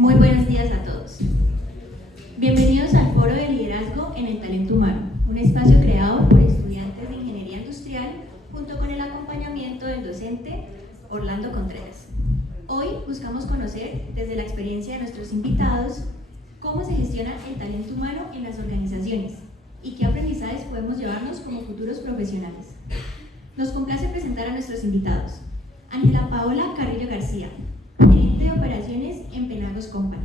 Muy buenos días a todos. Bienvenidos al Foro de Liderazgo en el Talento Humano, un espacio creado por estudiantes de Ingeniería Industrial junto con el acompañamiento del docente Orlando Contreras. Hoy buscamos conocer desde la experiencia de nuestros invitados cómo se gestiona el talento humano en las organizaciones y qué aprendizajes podemos llevarnos como futuros profesionales. Nos complace presentar a nuestros invitados. Ángela Paola Carrillo García, gerente de operaciones en Penagos Company.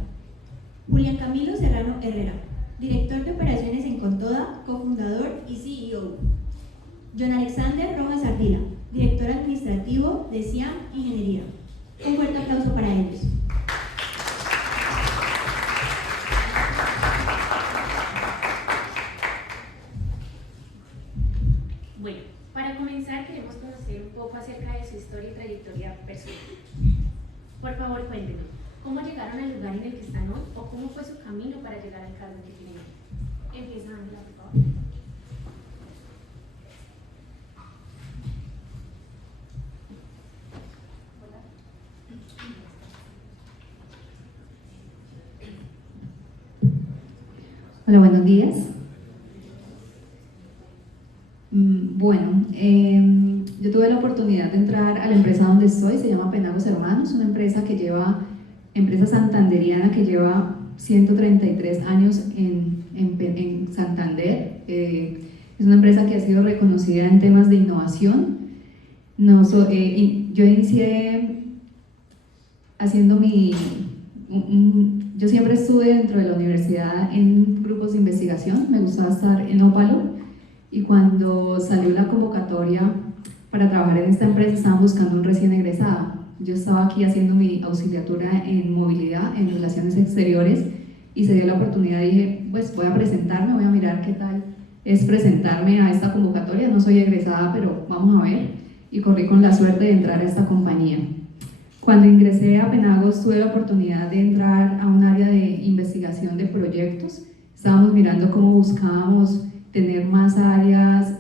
Julián Camilo Serrano Herrera, director de operaciones en Contoda, cofundador y CEO. John Alexander Rojas Ardila, director administrativo de CIAM Ingeniería. Un fuerte aplauso para ellos. Bueno, para comenzar queremos conocer un poco acerca de su historia y trayectoria personal. Por favor, cuéntenos, ¿cómo llegaron al lugar en el que están hoy o cómo fue su camino para llegar al cargo que tienen hoy? Empieza, Ángela, por favor. Hola, buenos días. Bueno, yo tuve la oportunidad de entrar a la empresa donde estoy, se llama Penagos Hermanos, una empresa santanderiana que lleva 133 años en Santander. Es una empresa que ha sido reconocida en temas de innovación. Yo inicié haciendo yo siempre estuve dentro de la universidad en grupos de investigación, me gustaba estar en Ópalo, y cuando salió la convocatoria para trabajar en esta empresa estaban buscando un recién egresado. Yo estaba aquí haciendo mi auxiliatura en movilidad, en relaciones exteriores, y se dio la oportunidad. Dije, pues voy a presentarme, voy a mirar qué tal es presentarme a esta convocatoria. No soy egresada, pero vamos a ver, y corrí con la suerte de entrar a esta compañía. Cuando ingresé a Penagos tuve la oportunidad de entrar a un área de investigación de proyectos. Estábamos mirando cómo buscábamos tener más áreas.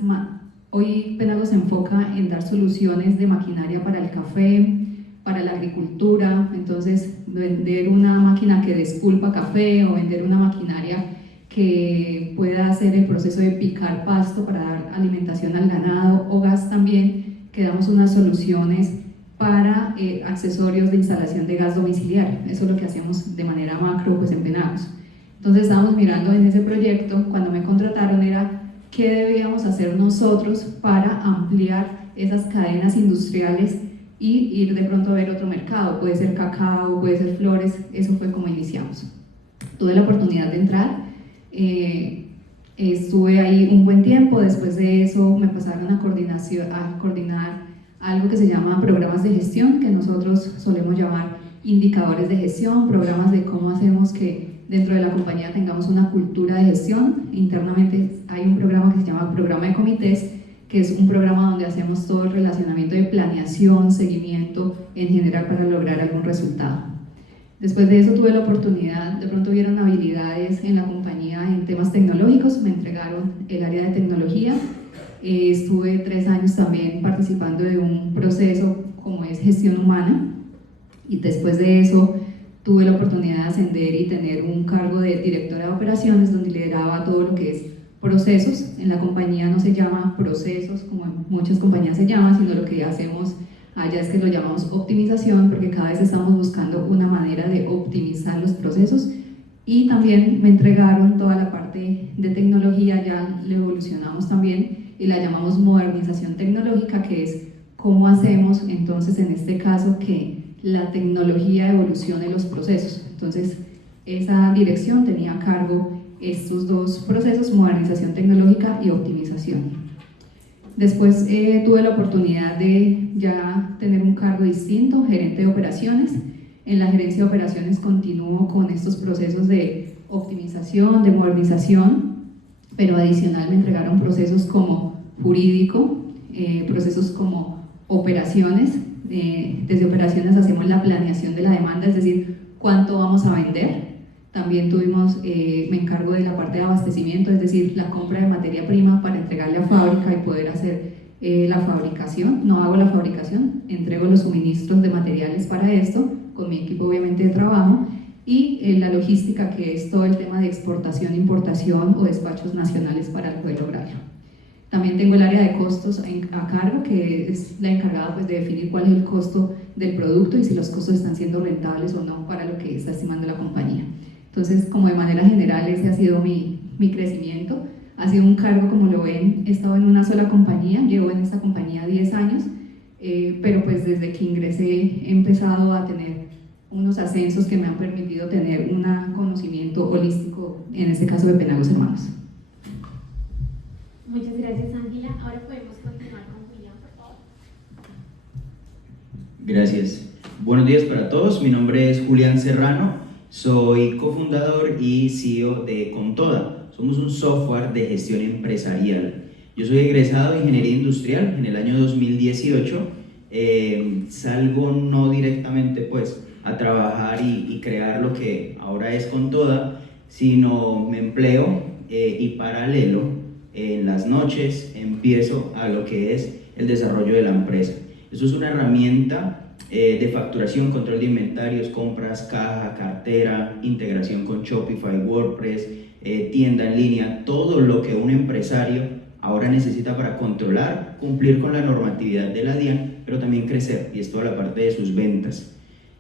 Hoy Penagos se enfoca en dar soluciones de maquinaria para el café, para la agricultura. Entonces, vender una máquina que despulpa café o vender una maquinaria que pueda hacer el proceso de picar pasto para dar alimentación al ganado, o gas también, que damos unas soluciones para accesorios de instalación de gas domiciliario. Eso es lo que hacíamos de manera macro pues en Penagos. Entonces estábamos mirando en ese proyecto, cuando me contrataron, era qué debíamos hacer nosotros para ampliar esas cadenas industriales y ir de pronto a ver otro mercado. Puede ser cacao, puede ser flores. Eso fue como iniciamos. Tuve la oportunidad de entrar, estuve ahí un buen tiempo. Después de eso me pasaron a coordinar algo que se llama programas de gestión, que nosotros solemos llamar indicadores de gestión, programas de cómo hacemos que dentro de la compañía tengamos una cultura de gestión. Internamente hay un programa que se llama Programa de Comités, que es un programa donde hacemos todo el relacionamiento de planeación, seguimiento en general para lograr algún resultado. Después de eso tuve la oportunidad, de pronto vieron habilidades en la compañía en temas tecnológicos, me entregaron el área de tecnología. Estuve 3 años también participando de un proceso como es gestión humana, y después de eso tuve la oportunidad de ascender y tener un cargo de directora de operaciones, donde lideraba todo lo que es procesos. En la compañía no se llama procesos como en muchas compañías se llama, sino lo que hacemos allá es que lo llamamos optimización, porque cada vez estamos buscando una manera de optimizar los procesos. Y también me entregaron toda la parte de tecnología, ya le evolucionamos también y la llamamos modernización tecnológica, que es cómo hacemos entonces en este caso que la tecnología evolucione los procesos. Entonces esa dirección tenía a cargo estos dos procesos, modernización tecnológica y optimización. Después tuve la oportunidad de ya tener un cargo distinto, gerente de operaciones. En la gerencia de operaciones continúo con estos procesos de optimización, de modernización, pero adicional me entregaron procesos como jurídico, procesos como operaciones. Desde operaciones hacemos la planeación de la demanda, es decir, cuánto vamos a vender. También me encargo de la parte de abastecimiento, es decir, la compra de materia prima para entregarle a fábrica y poder hacer la fabricación. No hago la fabricación, entrego los suministros de materiales para esto, con mi equipo obviamente de trabajo. y la logística, que es todo el tema de exportación, importación o despachos nacionales para el pueblo agrario. También tengo el área de costos a cargo, que es la encargada pues, de definir cuál es el costo del producto y si los costos están siendo rentables o no para lo que está estimando la compañía. Entonces, como de manera general, ese ha sido mi crecimiento. Ha sido un cargo, como lo ven, he estado en una sola compañía, llevo en esta compañía 10 años, pero pues desde que ingresé he empezado a tener unos ascensos que me han permitido tener un conocimiento holístico, en este caso de Penagos Hermanos. Muchas gracias, Ángela. Ahora podemos continuar con Julián, por favor. Gracias. Buenos días para todos. Mi nombre es Julián Serrano. Soy cofundador y CEO de Contoda. Somos un software de gestión empresarial. Yo soy egresado de Ingeniería Industrial en el año 2018. Salgo no directamente pues a trabajar y crear lo que ahora es Contoda, sino me empleo y paralelo en las noches empiezo a lo que es el desarrollo de la empresa. Eso es una herramienta de facturación, control de inventarios, compras, caja, cartera, integración con Shopify, WordPress, tienda en línea, todo lo que un empresario ahora necesita para controlar, cumplir con la normatividad de la DIAN, pero también crecer, y es toda la parte de sus ventas.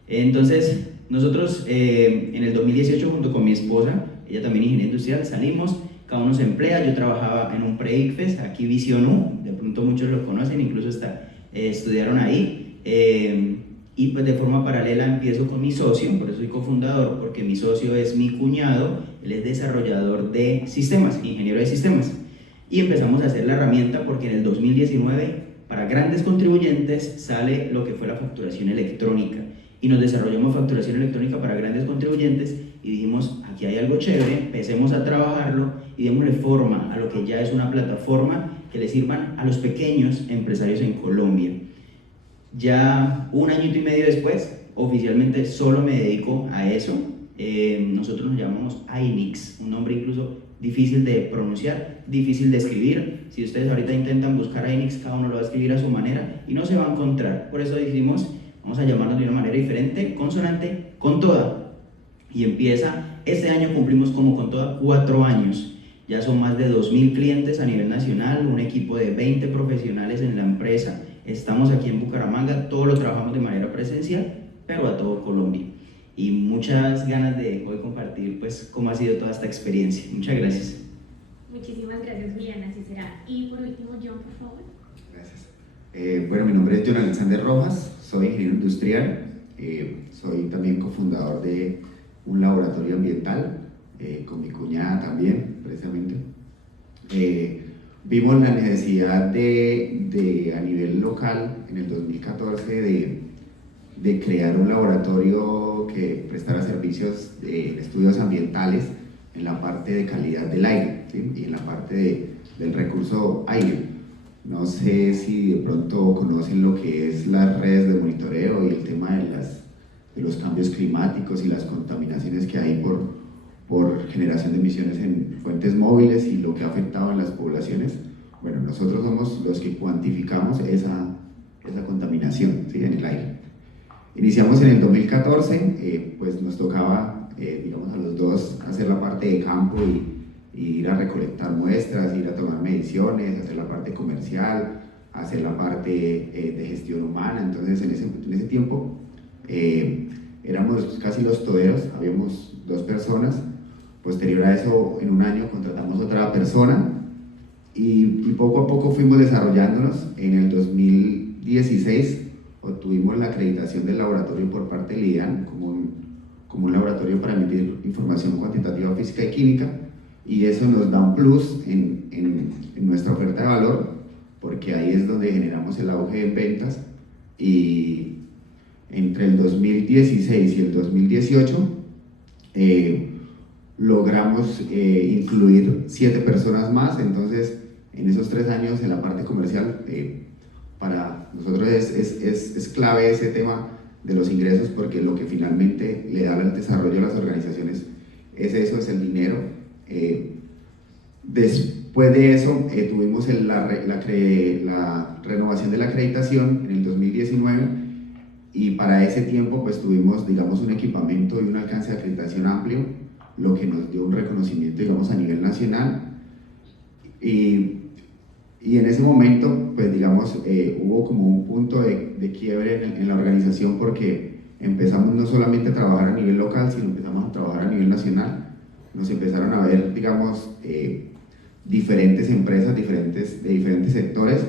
Entonces, nosotros en el 2018 junto con mi esposa, ella también ingeniera industrial, salimos, cada uno se emplea. Yo trabajaba en un pre-ICFES, aquí Visión U, de pronto muchos lo conocen, incluso hasta estudiaron ahí, y pues de forma paralela empiezo con mi socio, por eso soy cofundador, porque mi socio es mi cuñado, él es desarrollador de sistemas, ingeniero de sistemas, y empezamos a hacer la herramienta porque en el 2019 para grandes contribuyentes sale lo que fue la facturación electrónica, y nos desarrollamos facturación electrónica para grandes contribuyentes y dijimos, aquí hay algo chévere, empecemos a trabajarlo y démosle forma a lo que ya es una plataforma que le sirvan a los pequeños empresarios en Colombia. Ya un añito y medio después, oficialmente solo me dedico a eso. Nosotros nos llamamos iNix, un nombre incluso difícil de pronunciar, difícil de escribir. Si ustedes ahorita intentan buscar iNix, cada uno lo va a escribir a su manera y no se va a encontrar. Por eso dijimos, vamos a llamarnos de una manera diferente, consonante, Contoda. Y empieza, este año cumplimos como Contoda 4 años. Ya son más de 2.000 clientes a nivel nacional, un equipo de 20 profesionales en la empresa. Estamos aquí en Bucaramanga, todo lo trabajamos de manera presencial, pero a todo Colombia. Y muchas ganas de hoy compartir pues cómo ha sido toda esta experiencia. Muchas gracias. Muchísimas gracias, Julián, así será. Y por último, John, por favor. Gracias. Bueno, mi nombre es John Alexander Rojas, soy ingeniero industrial, soy también cofundador de un laboratorio ambiental, con mi cuñada también, precisamente. Vimos la necesidad a nivel local, en el 2014, de crear un laboratorio que prestara servicios de estudios ambientales en la parte de calidad del aire, ¿sí? Y en la parte del recurso aire. No sé si de pronto conocen lo que es las redes de monitoreo y el tema de los cambios climáticos y las contaminaciones que hay por generación de emisiones en fuentes móviles y lo que ha afectado a las poblaciones. Bueno, nosotros somos los que cuantificamos esa contaminación, ¿sí? En el aire. Iniciamos en el 2014, pues nos tocaba, digamos, a los dos hacer la parte de campo y ir a recolectar muestras, ir a tomar mediciones, hacer la parte comercial, hacer la parte de gestión humana. Entonces en ese tiempo éramos casi los toderos, habíamos 2 personas. Posterior a eso, en un año contratamos otra persona y poco a poco fuimos desarrollándonos. En el 2016 obtuvimos la acreditación del laboratorio por parte del IDEAN como un laboratorio para emitir información cuantitativa física y química, y eso nos da un plus en nuestra oferta de valor, porque ahí es donde generamos el auge en ventas. Y entre el 2016 y el 2018 logramos incluir 7 personas más. Entonces en esos 3 años en la parte comercial, para nosotros es clave ese tema de los ingresos, porque lo que finalmente le da el desarrollo a las organizaciones es eso, es el dinero. Después de eso tuvimos la renovación de la acreditación en el 2019, y para ese tiempo pues tuvimos, digamos, un equipamiento y un alcance de acreditación amplio, lo que nos dio un reconocimiento, digamos, a nivel nacional. Y en ese momento, pues digamos, hubo como un punto de quiebre en la organización, porque empezamos no solamente a trabajar a nivel local, sino empezamos a trabajar a nivel nacional. Nos empezaron a ver, digamos, diferentes empresas, de diferentes sectores,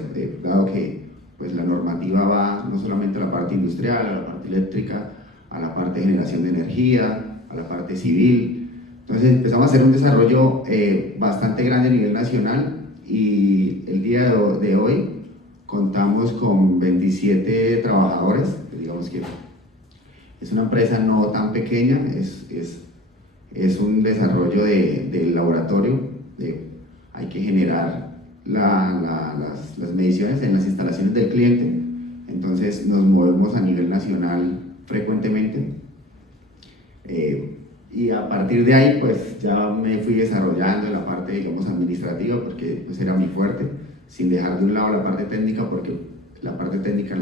dado que pues, la normativa va no solamente a la parte industrial, a la parte eléctrica, a la parte de generación de energía, a la parte civil. Entonces empezamos a hacer un desarrollo bastante grande a nivel nacional, y el día de hoy contamos con 27 trabajadores. Digamos que es una empresa no tan pequeña, es un desarrollo del laboratorio. Hay que generar las mediciones en las instalaciones del cliente, entonces nos movemos a nivel nacional frecuentemente. Y a partir de ahí pues ya me fui desarrollando en la parte, digamos, administrativa, porque pues era mi fuerte, sin dejar de un lado la parte técnica, porque la parte técnica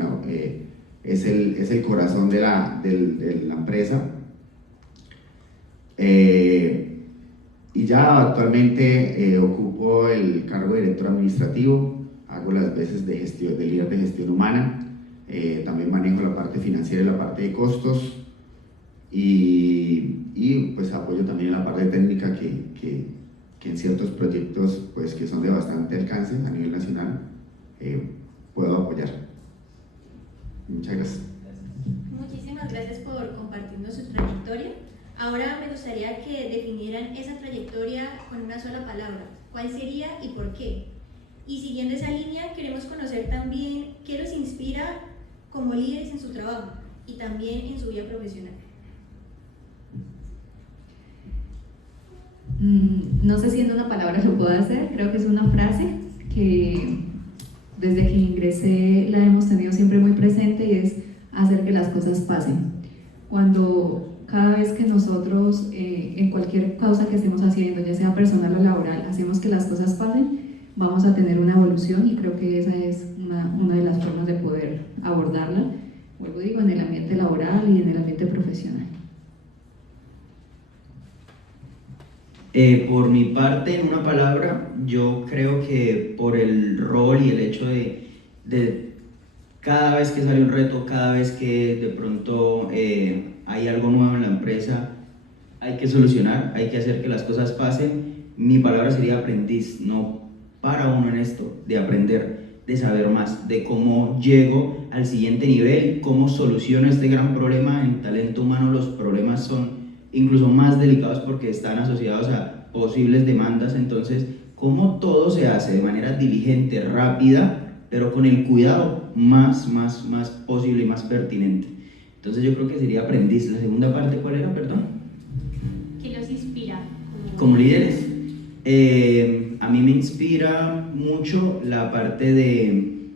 es el corazón de la empresa. Y ya actualmente ocupo el cargo de director administrativo, hago las veces de líder de gestión humana, también manejo la parte financiera y la parte de costos, y pues apoyo también la parte técnica que en ciertos proyectos pues, que son de bastante alcance a nivel nacional puedo apoyar. Muchas gracias. Muchísimas gracias por compartirnos su trayectoria. Ahora me gustaría que definieran esa trayectoria con una sola palabra. ¿Cuál sería y por qué? Y siguiendo esa línea, queremos conocer también qué los inspira como líderes en su trabajo y también en su vida profesional. No sé si en una palabra lo puedo hacer, creo que es una frase que desde que ingresé la hemos tenido siempre muy presente, y es hacer que las cosas pasen. Cuando cada vez que nosotros en cualquier causa que estemos haciendo, ya sea personal o laboral, hacemos que las cosas pasen, vamos a tener una evolución, y creo que esa es una de las formas de poder abordarla, vuelvo digo, en el ambiente laboral y en el ambiente profesional. Por mi parte, en una palabra, yo creo que por el rol y el hecho de cada vez que sale un reto, cada vez que de pronto hay algo nuevo en la empresa, hay que solucionar, hay que hacer que las cosas pasen. Mi palabra sería aprendiz, no para uno en esto, de aprender, de saber más, de cómo llego al siguiente nivel, cómo soluciono este gran problema. En talento humano los problemas son incluso más delicados porque están asociados a posibles demandas, entonces cómo todo se hace de manera diligente, rápida, pero con el cuidado más posible y más pertinente. Entonces yo creo que sería aprendiz. La segunda parte, ¿cuál era? Perdón. ¿Qué los inspira Como líderes, a mí me inspira mucho la parte de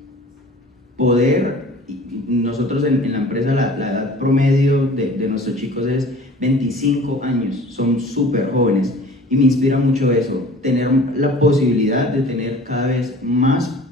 poder. Nosotros en la empresa la edad promedio de nuestros chicos es 25 años, son súper jóvenes, y me inspira mucho eso, tener la posibilidad de tener cada vez más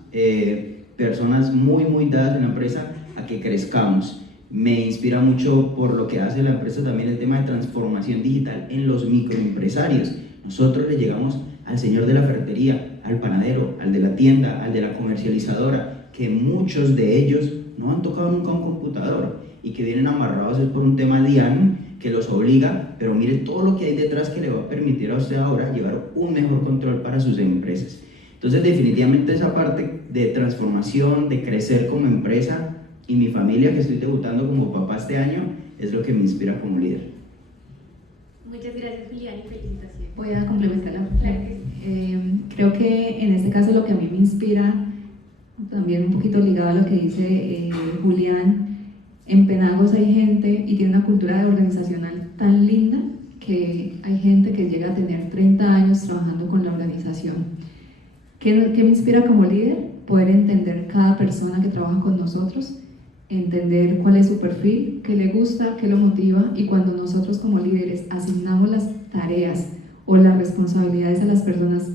personas muy dadas en la empresa a que crezcamos. Me inspira mucho por lo que hace la empresa también el tema de transformación digital en los microempresarios. Nosotros le llegamos al señor de la ferretería, al panadero, al de la tienda, al de la comercializadora, que muchos de ellos no han tocado nunca un computador y que vienen amarrados por un tema DIAN que los obliga, pero mire todo lo que hay detrás que le va a permitir a usted ahora llevar un mejor control para sus empresas. Entonces definitivamente esa parte de transformación, de crecer como empresa, y mi familia, que estoy debutando como papá este año, es lo que me inspira como líder. Muchas gracias, Julián, y felicitaciones. Voy a complementarla. Claro que sí. Creo que en este caso lo que a mí me inspira, también un poquito ligado a lo que dice Julián, en Penagos hay gente y tiene una cultura organizacional tan linda que hay gente que llega a tener 30 años trabajando con la organización. ¿Qué me inspira como líder? Poder entender cada persona que trabaja con nosotros, entender cuál es su perfil, qué le gusta, qué lo motiva, y cuando nosotros como líderes asignamos las tareas o las responsabilidades a las personas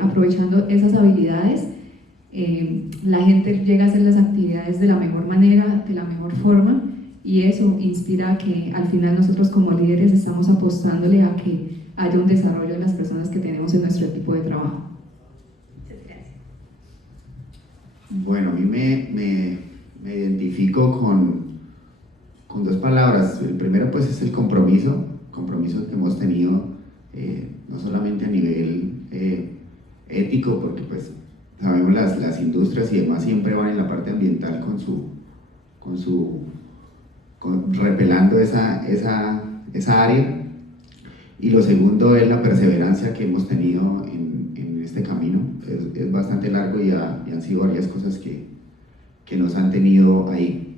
aprovechando esas habilidades, la gente llega a hacer las actividades de la mejor manera, de la mejor forma, y eso inspira a que al final nosotros como líderes estamos apostándole a que haya un desarrollo de las personas que tenemos en nuestro equipo de trabajo. Muchas gracias. Bueno, a mí me identifico con dos palabras. El primero pues es el compromiso que hemos tenido, no solamente a nivel ético, porque pues sabemos las industrias y demás siempre van en la parte ambiental repelando esa área. Y lo segundo es la perseverancia que hemos tenido en este camino. Es bastante largo y han sido varias cosas que nos han tenido ahí.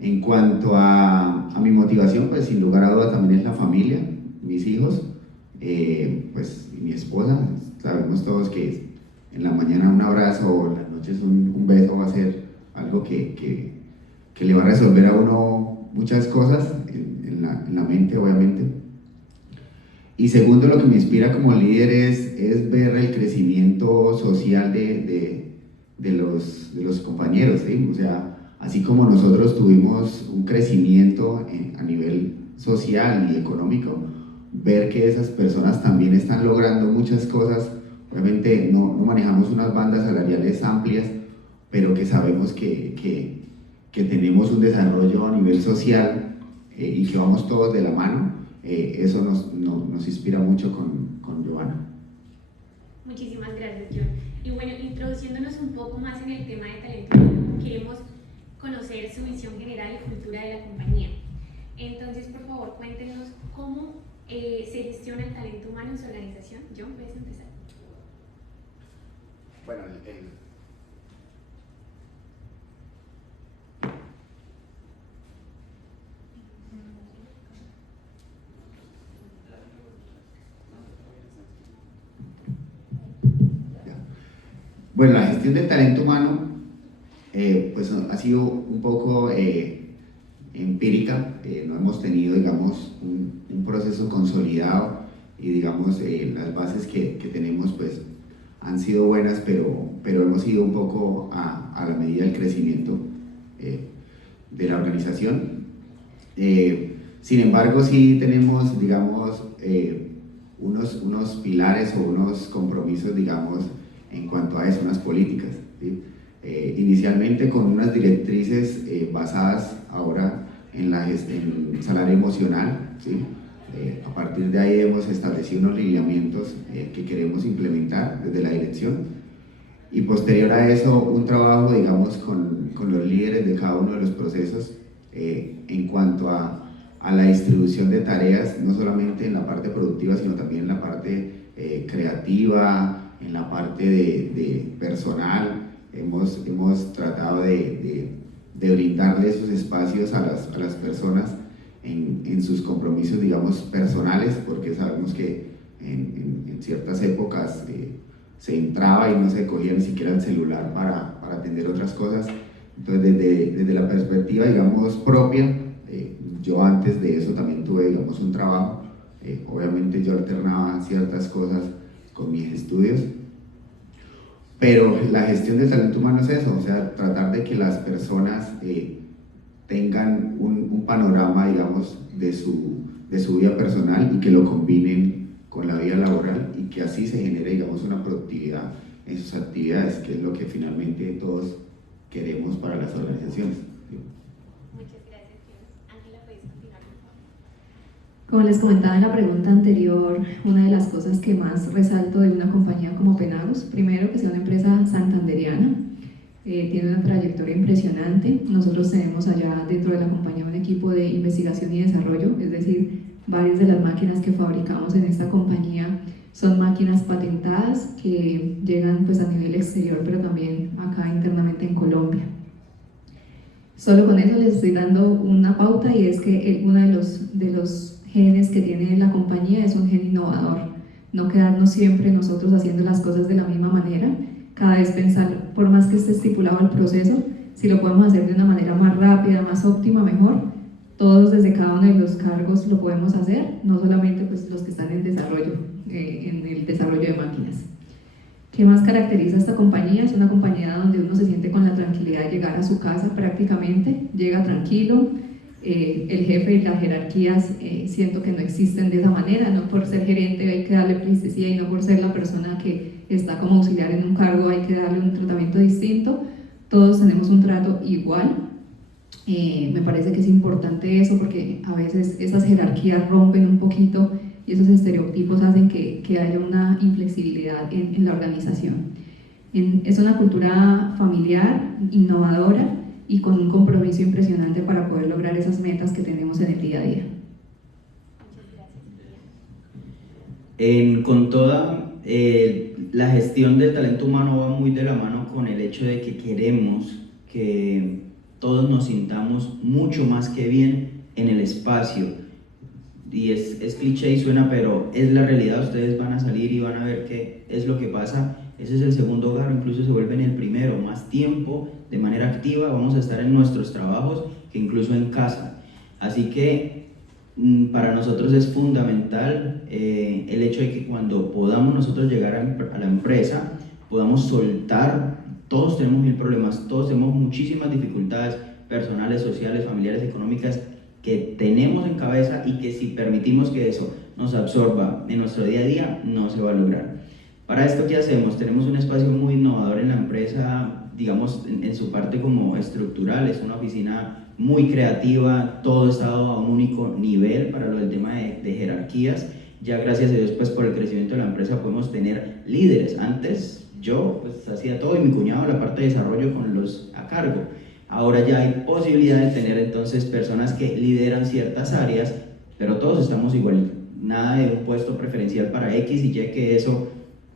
En cuanto a mi motivación, pues sin lugar a dudas también es la familia, mis hijos, pues y mi esposa. Sabemos todos que en la mañana un abrazo o en las noches un beso va a ser algo que le va a resolver a uno muchas cosas en la mente, obviamente. Y segundo, lo que me inspira como líder es ver el crecimiento social de los compañeros, ¿sí? O sea, así como nosotros tuvimos un crecimiento a nivel social y económico, ver que esas personas también están logrando muchas cosas. Obviamente no manejamos unas bandas salariales amplias, pero que sabemos que tenemos un desarrollo a nivel social y que vamos todos de la mano. Eso nos inspira mucho con Giovanna. Muchísimas gracias, John. Y bueno, introduciéndonos un poco más en el tema de talento humano, queremos conocer su visión general y cultura de la compañía. Entonces, por favor, cuéntenos cómo se gestiona el talento humano en su organización. John, ¿puedes empezar? Bueno, Bueno, la gestión del talento humano pues ha sido un poco empírica. No hemos tenido, digamos, un proceso consolidado y, digamos, las bases que tenemos pues han sido buenas, pero hemos ido un poco a la medida del crecimiento de la organización. Sin embargo, sí tenemos, digamos, unos pilares o unos compromisos, digamos, en cuanto a eso, unas políticas, ¿sí? Inicialmente con unas directrices basadas ahora en salario emocional, ¿sí? A partir de ahí hemos establecido unos lineamientos que queremos implementar desde la dirección, y posterior a eso un trabajo, digamos, con los líderes de cada uno de los procesos en cuanto a la distribución de tareas, no solamente en la parte productiva, sino también en la parte creativa, en la parte de personal. Hemos tratado de brindarle esos espacios a las personas en sus compromisos, digamos, personales, porque sabemos que en ciertas épocas se entraba y no se cogía ni siquiera el celular para atender otras cosas. Entonces, desde la perspectiva, digamos, propia, yo antes de eso también tuve, digamos, un trabajo. Obviamente yo alternaba ciertas cosas con mis estudios, pero la gestión del talento humano es eso, o sea, tratar de que las personas tengan un panorama, digamos, de su vida personal y que lo combinen con la vida laboral, y que así se genere, digamos, una productividad en sus actividades, que es lo que finalmente todos queremos para las organizaciones. Muchas gracias, John. Ángela, ¿puedes continuar, por favor? Como les comentaba en la pregunta anterior, una de las cosas que más resalto de una compañía como Penagos, primero que sea una empresa santanderiana, tiene una trayectoria impresionante. Nosotros tenemos allá dentro de la compañía un equipo de investigación y desarrollo, es decir, varias de las máquinas que fabricamos en esta compañía son máquinas patentadas que llegan pues a nivel exterior, pero también acá internamente en Colombia. Solo con eso les estoy dando una pauta, y es que uno de los genes que tiene la compañía es un gen innovador. No quedarnos siempre nosotros haciendo las cosas de la misma manera, cada vez pensar, por más que esté estipulado el proceso, si lo podemos hacer de una manera más rápida, más óptima, mejor. Todos desde cada uno de los cargos lo podemos hacer, no solamente pues los que están en desarrollo, en el desarrollo de máquinas. ¿Qué más caracteriza a esta compañía? Es una compañía donde uno se siente con la tranquilidad de llegar a su casa prácticamente, llega tranquilo, el jefe y las jerarquías siento que no existen de esa manera, no por ser gerente hay que darle pleitesía y no por ser la persona que está como auxiliar en un cargo hay que darle un tratamiento distinto, todos tenemos un trato igual. Me parece que es importante eso porque a veces esas jerarquías rompen un poquito y esos estereotipos hacen que haya una inflexibilidad en la organización. Es una cultura familiar, innovadora y con un compromiso impresionante para poder lograr esas metas que tenemos en el día a día. Con toda la gestión del talento humano va muy de la mano con el hecho de que queremos que todos nos sintamos mucho más que bien en el espacio. Y es cliché y suena, pero es la realidad. Ustedes van a salir y van a ver qué es lo que pasa. Ese es el segundo hogar, incluso se vuelve en el primero. Más tiempo, de manera activa, vamos a estar en nuestros trabajos que incluso en casa. Así que para nosotros es fundamental el hecho de que cuando podamos nosotros llegar a la empresa, podamos soltar. Todos tenemos mil problemas, todos tenemos muchísimas dificultades personales, sociales, familiares, económicas que tenemos en cabeza y que si permitimos que eso nos absorba en nuestro día a día, no se va a lograr. Para esto, ¿qué hacemos? Tenemos un espacio muy innovador en la empresa, digamos, en su parte como estructural, es una oficina muy creativa, todo está a un único nivel para lo del tema de jerarquías. Ya gracias a Dios, pues por el crecimiento de la empresa podemos tener líderes. Antes yo pues hacía todo y mi cuñado la parte de desarrollo con los a cargo. Ahora ya hay posibilidad de tener entonces personas que lideran ciertas áreas, pero todos estamos igual. Nada de un puesto preferencial para X y Y, que eso,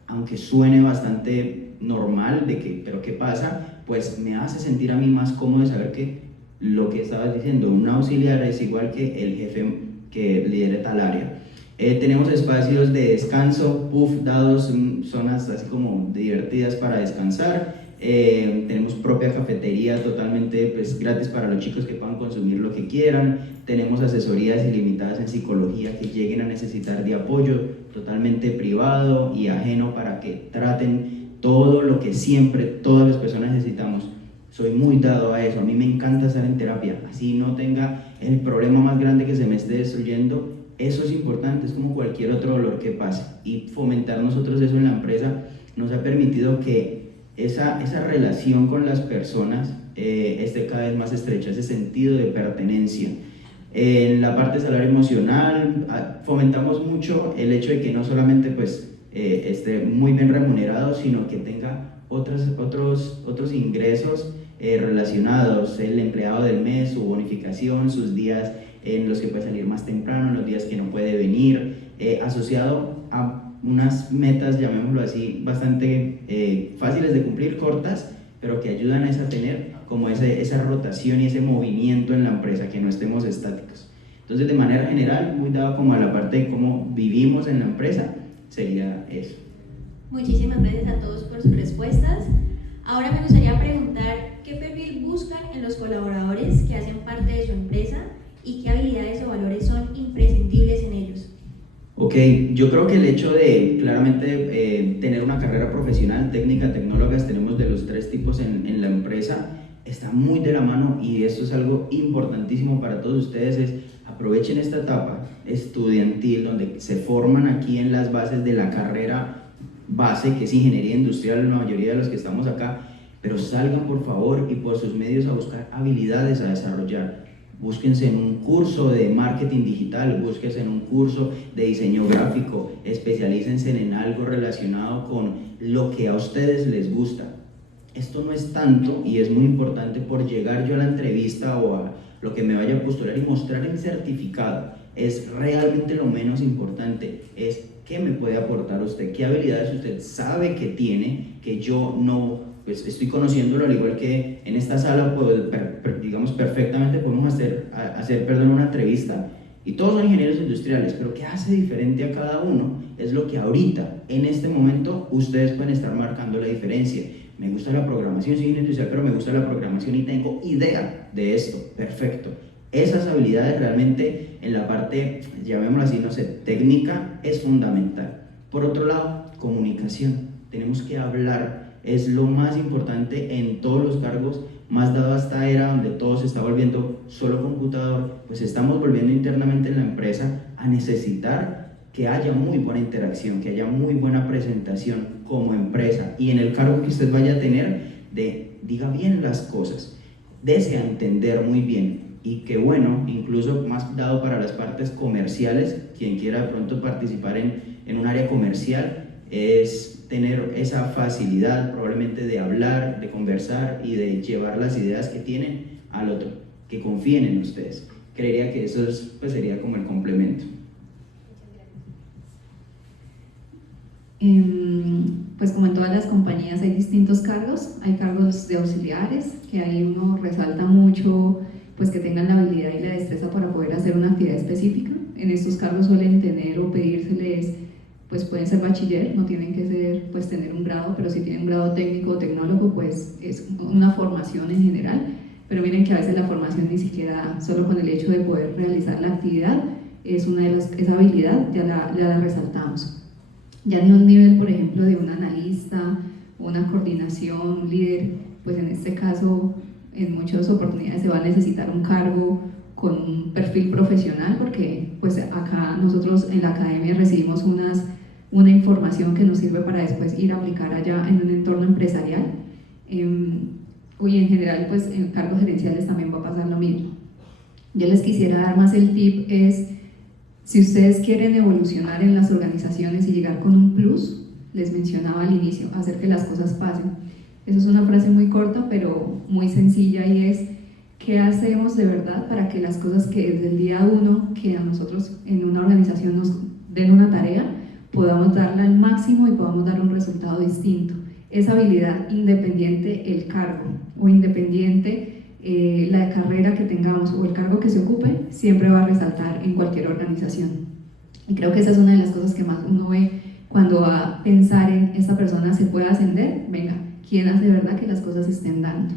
aunque suene bastante normal, de que, pero ¿qué pasa? Pues me hace sentir a mí más cómodo de saber que lo que estabas diciendo, un auxiliar es igual que el jefe que lidera tal área. Tenemos espacios de descanso, dados, zonas así como divertidas para descansar. Tenemos propia cafetería totalmente pues, gratis para los chicos que puedan consumir lo que quieran. Tenemos asesorías ilimitadas en psicología que lleguen a necesitar de apoyo totalmente privado y ajeno para que traten todo lo que siempre todas las personas necesitamos. Soy muy dado a eso, a mí me encanta estar en terapia, así no tenga el problema más grande que se me esté destruyendo. Eso es importante, es como cualquier otro dolor que pasa, y fomentar nosotros eso en la empresa nos ha permitido que esa relación con las personas esté cada vez más estrecha, ese sentido de pertenencia. En la parte de salario emocional fomentamos mucho el hecho de que no solamente pues, esté muy bien remunerado, sino que tenga otros ingresos relacionados, el empleado del mes, su bonificación, sus días en los que puede salir más temprano, en los días que no puede venir, asociado a unas metas, llamémoslo así, bastante fáciles de cumplir, cortas, pero que ayudan a tener como esa rotación y ese movimiento en la empresa, que no estemos estáticos. Entonces, de manera general, muy dado como a la parte de cómo vivimos en la empresa, sería eso. Muchísimas gracias a todos por sus respuestas. Ahora me gustaría preguntar qué perfil buscan en los colaboradores que hacen parte de su empresa y qué habilidades o valores son imprescindibles en ellos. Ok, yo creo que el hecho de claramente tener una carrera profesional, técnica, tecnólogas, tenemos de los tres tipos en la empresa, está muy de la mano, y esto es algo importantísimo para todos ustedes, es aprovechen esta etapa estudiantil donde se forman aquí en las bases de la carrera base, que es ingeniería industrial, la mayoría de los que estamos acá, pero salgan por favor y por sus medios a buscar habilidades a desarrollar. Búsquense en un curso de marketing digital, búsquense en un curso de diseño gráfico, especialícense en algo relacionado con lo que a ustedes les gusta. Esto no es tanto, y es muy importante, por llegar yo a la entrevista o a lo que me vaya a postular y mostrar el certificado. Es realmente lo menos importante, es qué me puede aportar usted, qué habilidades usted sabe que tiene, que yo no pues, estoy conociéndolo, al igual que en esta sala, pues, digamos, perfectamente podemos hacer una entrevista, y todos son ingenieros industriales, pero ¿qué hace diferente a cada uno? Es lo que ahorita, en este momento, ustedes pueden estar marcando la diferencia. Me gusta la programación, soy ingeniero industrial, pero me gusta la programación y tengo idea de esto, perfecto. Esas habilidades realmente en la parte, llamémoslo así, no sé, técnica, es fundamental. Por otro lado, comunicación. Tenemos que hablar, es lo más importante en todos los cargos, más dado a esta era donde todo se está volviendo solo computador, pues estamos volviendo internamente en la empresa a necesitar que haya muy buena interacción, que haya muy buena presentación como empresa, y en el cargo que usted vaya a tener, diga bien las cosas, dése a entender muy bien, y que bueno, incluso más dado para las partes comerciales, quien quiera de pronto participar en un área comercial, es tener esa facilidad probablemente de hablar, de conversar y de llevar las ideas que tienen al otro, que confíen en ustedes. Creería que eso pues sería como el complemento. Pues como en todas las compañías hay distintos cargos, hay cargos de auxiliares, que ahí uno resalta mucho pues que tengan la habilidad y la destreza para poder hacer una actividad específica. En estos cargos suelen tener o pedírseles, pues pueden ser bachiller, no tienen que ser, pues tener un grado, pero si tienen un grado técnico o tecnólogo, pues es una formación en general, pero miren que a veces la formación ni siquiera, solo con el hecho de poder realizar la actividad, es esa habilidad ya la resaltamos. Ya en un nivel, por ejemplo, de un analista, una coordinación, un líder, pues en este caso, en muchas oportunidades se va a necesitar un cargo con un perfil profesional, porque pues acá nosotros en la academia recibimos una información que nos sirve para después ir a aplicar allá en un entorno empresarial. Y en general, pues en cargos gerenciales también va a pasar lo mismo. Yo les quisiera dar más el tip es, si ustedes quieren evolucionar en las organizaciones y llegar con un plus, les mencionaba al inicio, hacer que las cosas pasen. Eso es una frase muy corta, pero muy sencilla, y es, ¿qué hacemos de verdad para que las cosas que desde el día 1 que a nosotros en una organización nos den una tarea, podamos darla al máximo y podamos dar un resultado distinto? Esa habilidad, independiente el cargo o independiente la carrera que tengamos o el cargo que se ocupe, siempre va a resaltar en cualquier organización. Y creo que esa es una de las cosas que más uno ve cuando va a pensar en esta persona se puede ascender. Venga, ¿quién hace de verdad que las cosas se estén dando?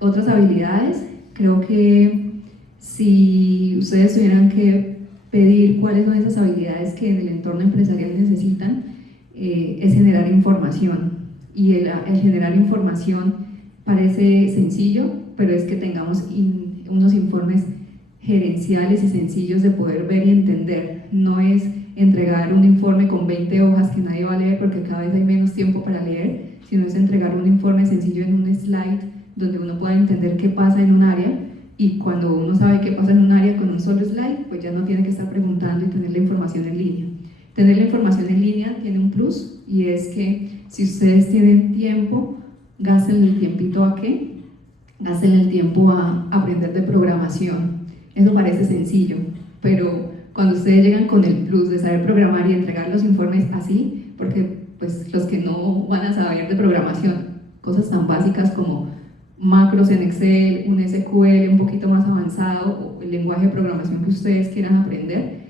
Otras habilidades, creo que si ustedes tuvieran que pedir cuáles son esas habilidades que en el entorno empresarial necesitan, es generar información. Y el generar información parece sencillo, pero es que tengamos unos informes gerenciales y sencillos de poder ver y entender. No es entregar un informe con 20 hojas que nadie va a leer porque cada vez hay menos tiempo para leer, sino es entregar un informe sencillo en un slide donde uno pueda entender qué pasa en un área, y cuando uno sabe qué pasa en un área con un solo slide, pues ya no tiene que estar preguntando y tener la información en línea. Tener la información en línea tiene un plus, y es que si ustedes tienen tiempo, gasten el tiempito ¿a qué? Gasten el tiempo a aprender de programación. Eso parece sencillo, pero cuando ustedes llegan con el plus de saber programar y entregar los informes así, porque pues los que no van a saber de programación, cosas tan básicas como macros en Excel, un SQL un poquito más avanzado, o el lenguaje de programación que ustedes quieran aprender,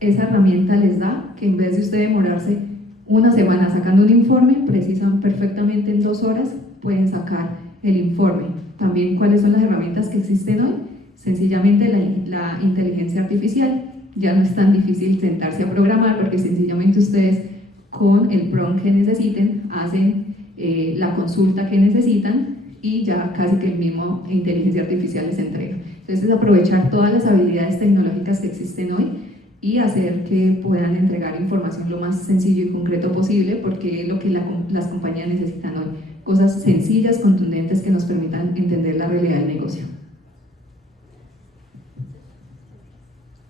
esa herramienta les da que en vez de usted demorarse una semana sacando un informe, precisan perfectamente en 2 horas, pueden sacar el informe. También, ¿cuáles son las herramientas que existen hoy? Sencillamente la inteligencia artificial. Ya no es tan difícil sentarse a programar, porque sencillamente ustedes con el prompt que necesiten hacen la consulta que necesitan y ya casi que el mismo inteligencia artificial les entrega. Entonces es aprovechar todas las habilidades tecnológicas que existen hoy y hacer que puedan entregar información lo más sencillo y concreto posible, porque es lo que las compañías necesitan hoy. Cosas sencillas, contundentes, que nos permitan entender la realidad del negocio.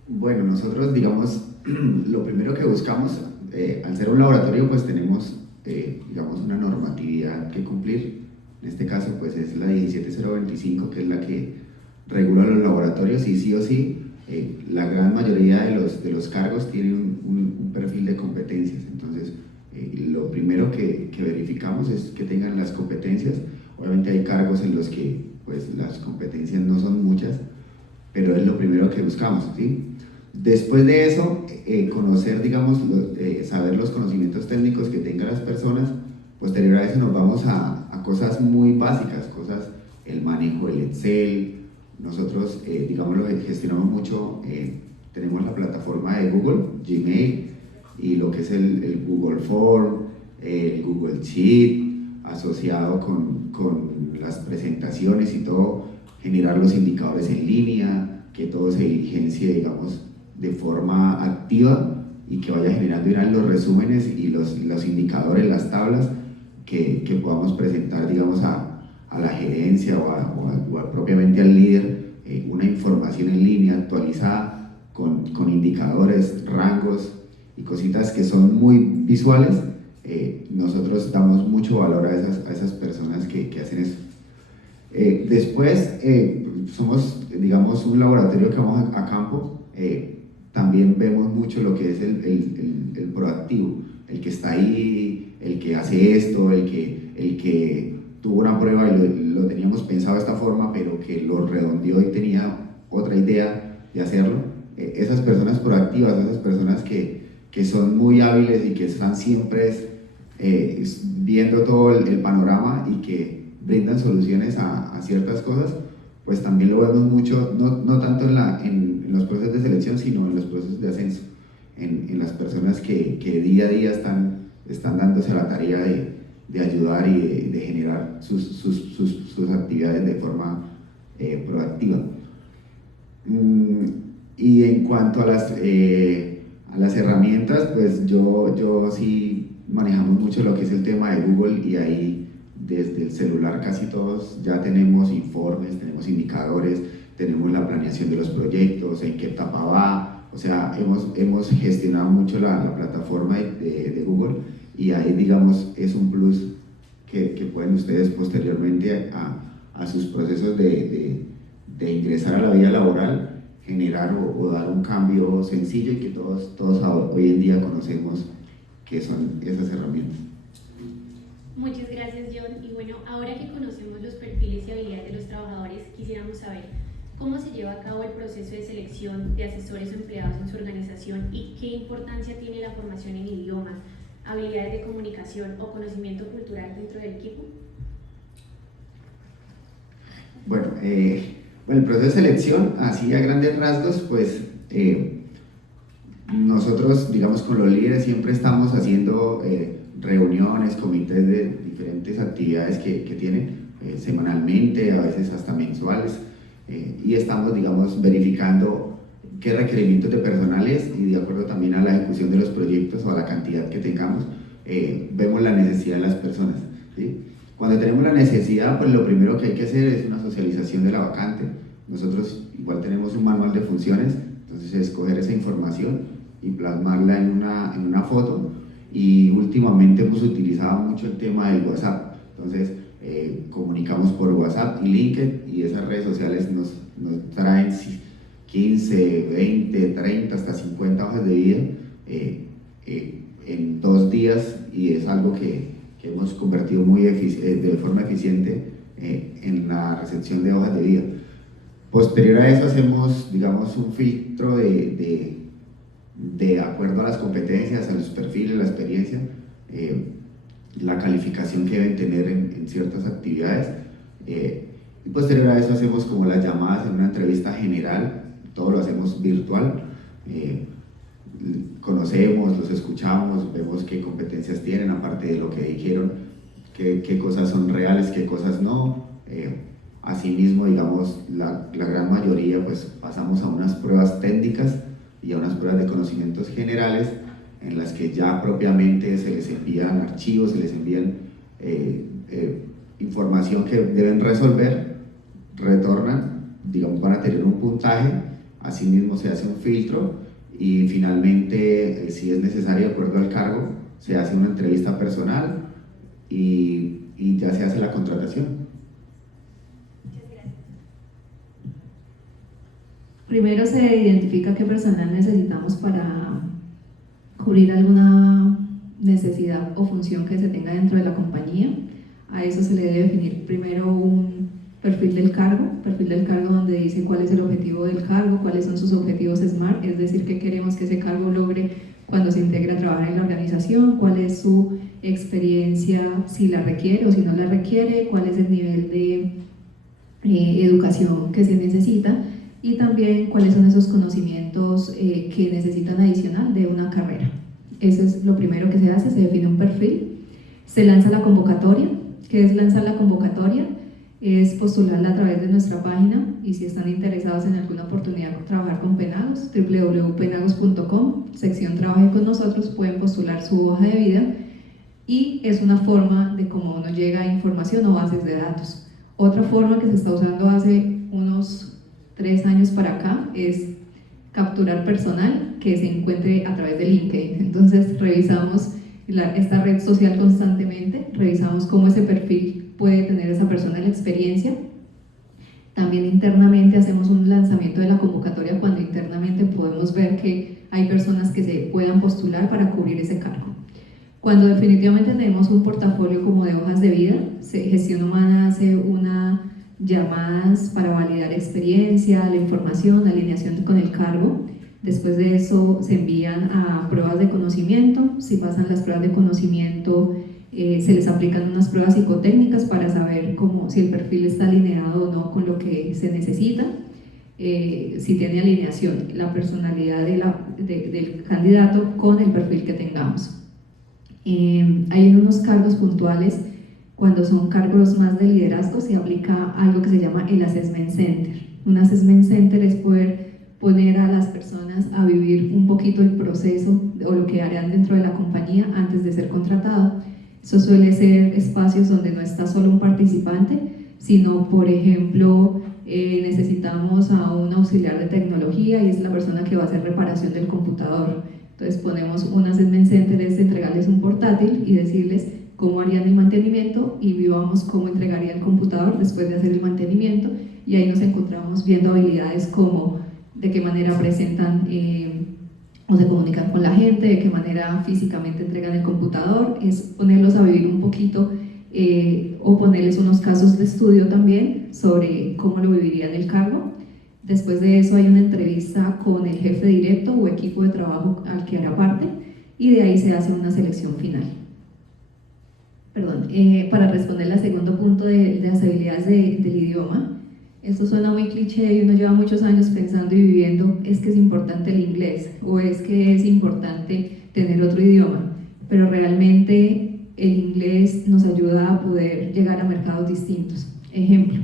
Bueno, nosotros, digamos, lo primero que buscamos, al ser un laboratorio, pues tenemos, digamos, una normatividad que cumplir. En este caso, pues es la 17025, que es la que regula los laboratorios, y sí o sí, la gran mayoría de los cargos tienen un perfil de competencias. Entonces, lo primero que verificamos es que tengan las competencias. Obviamente hay cargos en los que pues, las competencias no son muchas, pero es lo primero que buscamos, ¿sí? Después de eso, conocer, digamos, saber los conocimientos técnicos que tengan las personas. Posterior a eso nos vamos a cosas muy básicas, el manejo del Excel. Nosotros, digamos, lo que gestionamos mucho, tenemos la plataforma de Google, Gmail, y lo que es el Google Form, el Google Sheet, asociado con las presentaciones y todo, generar los indicadores en línea, que todo se diligencie, digamos, de forma activa y que vaya generando los resúmenes y los indicadores, las tablas que podamos presentar, digamos, a la gerencia o propiamente al líder, una información en línea actualizada con indicadores, rangos y cositas que son muy visuales. Nosotros damos mucho valor a esas personas que hacen eso. Después, somos, digamos, un laboratorio que vamos a campo. También vemos mucho lo que es el proactivo, el que está ahí, el que hace esto, el que tuvo una prueba y lo teníamos pensado de esta forma, pero que lo redondeó y tenía otra idea de hacerlo. Esas personas proactivas, esas personas que son muy hábiles y que están siempre viendo todo el panorama y que brindan soluciones a ciertas cosas, pues también lo vemos mucho, no tanto en los procesos de selección, sino en los procesos de ascenso, en las personas que día a día están dándose a la tarea de ayudar y de generar sus actividades de forma proactiva. Y en cuanto a las herramientas, pues yo sí manejamos mucho lo que es el tema de Google, y ahí desde el celular casi todos ya tenemos informes, tenemos indicadores, tenemos la planeación de los proyectos, en qué etapa va. O sea, hemos gestionado mucho la plataforma de Google, y ahí, digamos, es un plus que pueden ustedes posteriormente a sus procesos de ingresar a la vida laboral, generar o dar un cambio sencillo y que todos hoy en día conocemos que son esas herramientas. Muchas gracias, John. Y bueno, ahora que conocemos los perfiles y habilidades de los trabajadores, quisiéramos saber cómo se lleva a cabo el proceso de selección de asesores o empleados en su organización y qué importancia tiene la formación en idiomas, habilidades de comunicación o conocimiento cultural dentro del equipo. Bueno, el proceso de selección, así a grandes rasgos, pues nosotros, digamos, con los líderes siempre estamos haciendo reuniones, comités de diferentes actividades que tienen semanalmente, a veces hasta mensuales, y estamos, digamos, verificando qué requerimientos de personales, y de acuerdo también a la ejecución de los proyectos o a la cantidad que tengamos, vemos la necesidad de las personas, ¿sí? Cuando tenemos la necesidad, pues lo primero que hay que hacer es una socialización de la vacante. Nosotros igual tenemos un manual de funciones, entonces escoger esa información y plasmarla en una foto. Y últimamente hemos utilizado mucho el tema del WhatsApp, entonces comunicamos por WhatsApp y LinkedIn, y esas redes sociales nos traen 15, 20, 30, hasta 50 hojas de vida en 2 días, y es algo que hemos convertido de forma eficiente en la recepción de hojas de vida. Posterior a eso hacemos, digamos, un filtro de acuerdo a las competencias, a los perfiles, la experiencia, la calificación que deben tener en ciertas actividades, y posterior a eso hacemos como las llamadas en una entrevista general. Todo lo hacemos virtual, conocemos, los escuchamos, vemos qué competencias tienen, aparte de lo que dijeron, qué cosas son reales, qué cosas no. Asimismo, digamos, la gran mayoría pues pasamos a unas pruebas técnicas y a unas pruebas de conocimientos generales, en las que ya propiamente se les envían archivos, se les envían información que deben resolver, retornan, digamos, van a tener un puntaje. Asimismo se hace un filtro y finalmente, si es necesario, de acuerdo al cargo, se hace una entrevista personal y ya se hace la contratación. Primero se identifica qué personal necesitamos para cubrir alguna necesidad o función que se tenga dentro de la compañía. A eso se le debe definir primero un perfil del cargo donde dice cuál es el objetivo del cargo, cuáles son sus objetivos SMART, es decir, qué queremos que ese cargo logre cuando se integra a trabajar en la organización, cuál es su experiencia, si la requiere o si no la requiere, cuál es el nivel de educación que se necesita, y también cuáles son esos conocimientos que necesitan adicional de una carrera. Eso es lo primero que se hace, se define un perfil, se lanza la convocatoria. ¿Qué es lanzar la convocatoria? es postularla a través de nuestra página, y si están interesados en alguna oportunidad de trabajar con Penagos, www.penagos.com, sección Trabaje con nosotros, pueden postular su hoja de vida, y es una forma de cómo uno llega a información o bases de datos. Otra forma que se está usando hace unos 3 años para acá es capturar personal que se encuentre a través de LinkedIn. Entonces revisamos esta red social constantemente, revisamos cómo ese perfil puede tener esa persona la experiencia. También internamente hacemos un lanzamiento de la convocatoria cuando internamente podemos ver que hay personas que se puedan postular para cubrir ese cargo. Cuando definitivamente tenemos un portafolio como de hojas de vida, Gestión Humana hace unas llamadas para validar experiencia, la información, la alineación con el cargo. Después de eso se envían a pruebas de conocimiento. Si pasan las pruebas de conocimiento, se les aplican unas pruebas psicotécnicas para saber si el perfil está alineado o no con lo que se necesita, si tiene alineación, la personalidad del candidato con el perfil que tengamos. Hay unos cargos puntuales, cuando son cargos más de liderazgo, se aplica algo que se llama el Assessment Center. Un Assessment Center es poder poner a las personas a vivir un poquito el proceso o lo que harán dentro de la compañía antes de ser contratado. Eso suele ser espacios donde no está solo un participante, sino, por ejemplo, necesitamos a un auxiliar de tecnología y es la persona que va a hacer reparación del computador. Entonces ponemos un Assessment Center, es entregarles un portátil y decirles cómo harían el mantenimiento, y vivamos cómo entregaría el computador después de hacer el mantenimiento, y ahí nos encontramos viendo habilidades como de qué manera presentan o se comunican con la gente, de qué manera físicamente entregan el computador. Es ponerlos a vivir un poquito o ponerles unos casos de estudio también sobre cómo lo vivirían el cargo. Después de eso hay una entrevista con el jefe directo o equipo de trabajo al que hará parte, y de ahí se hace una selección final. Perdón, para responder al segundo punto de las habilidades del idioma, esto suena muy cliché y uno lleva muchos años pensando y viviendo, es que es importante el inglés o es que es importante tener otro idioma, pero realmente el inglés nos ayuda a poder llegar a mercados distintos. Ejemplo,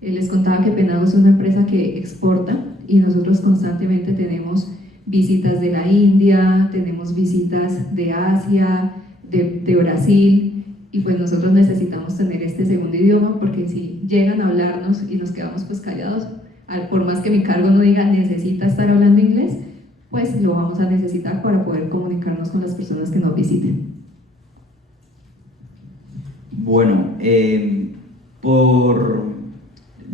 les contaba que Penagos es una empresa que exporta, y nosotros constantemente tenemos visitas de la India, tenemos visitas de Asia, de Brasil, y pues nosotros necesitamos tener este segundo idioma, porque si llegan a hablarnos y nos quedamos pues callados, por más que mi cargo no diga necesita estar hablando inglés, pues lo vamos a necesitar para poder comunicarnos con las personas que nos visiten. Bueno, por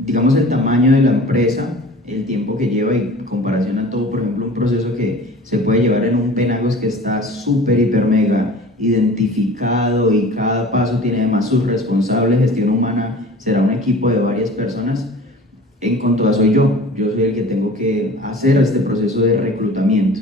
digamos el tamaño de la empresa, el tiempo que lleva y en comparación a todo, por ejemplo, un proceso que se puede llevar en un Penagos que está súper, hiper, mega identificado y cada paso tiene además sus responsables, Gestión Humana será un equipo de varias personas. En Con Toda soy yo soy el que tengo que hacer este proceso de reclutamiento.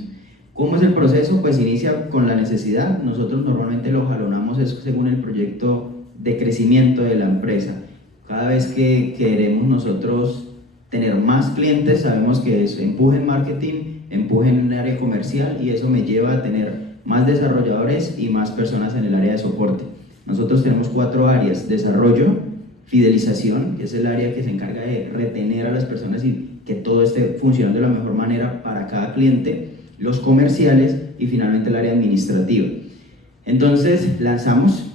¿Cómo es el proceso? Pues inicia con la necesidad. Nosotros normalmente lo jalonamos según el proyecto de crecimiento de la empresa. Cada vez que queremos nosotros tener más clientes, sabemos que es empuje en marketing, empuje en el área comercial, y eso me lleva a tener más desarrolladores y más personas en el área de soporte. Nosotros tenemos 4 áreas: desarrollo, fidelización, que es el área que se encarga de retener a las personas y que todo esté funcionando de la mejor manera para cada cliente, los comerciales y finalmente el área administrativa. Entonces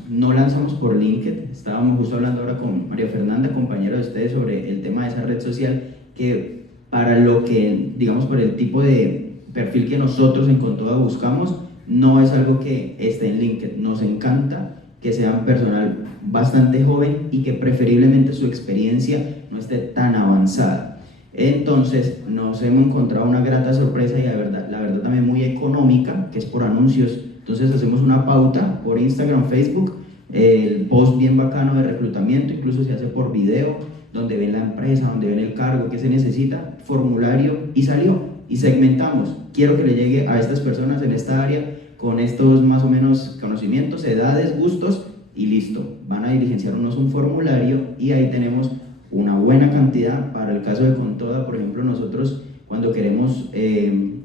no lanzamos por LinkedIn. Estábamos justo hablando ahora con María Fernanda, compañera de ustedes, sobre el tema de esa red social, que para lo que, digamos, por el tipo de perfil que nosotros en Con Toda buscamos, no es algo que esté en LinkedIn. Nos encanta que sea un personal bastante joven y que preferiblemente su experiencia no esté tan avanzada. Entonces nos hemos encontrado una grata sorpresa y la verdad también muy económica, que es por anuncios. Entonces hacemos una pauta por Instagram, Facebook, el post bien bacano de reclutamiento, incluso se hace por video, donde ven la empresa, donde ven el cargo, qué se necesita, formulario, y salió. Y segmentamos, quiero que le llegue a estas personas en esta área con estos más o menos conocimientos, edades, gustos, y listo. Van a diligenciarnos un formulario y ahí tenemos una buena cantidad. Para el caso de Con Toda, por ejemplo, nosotros cuando queremos,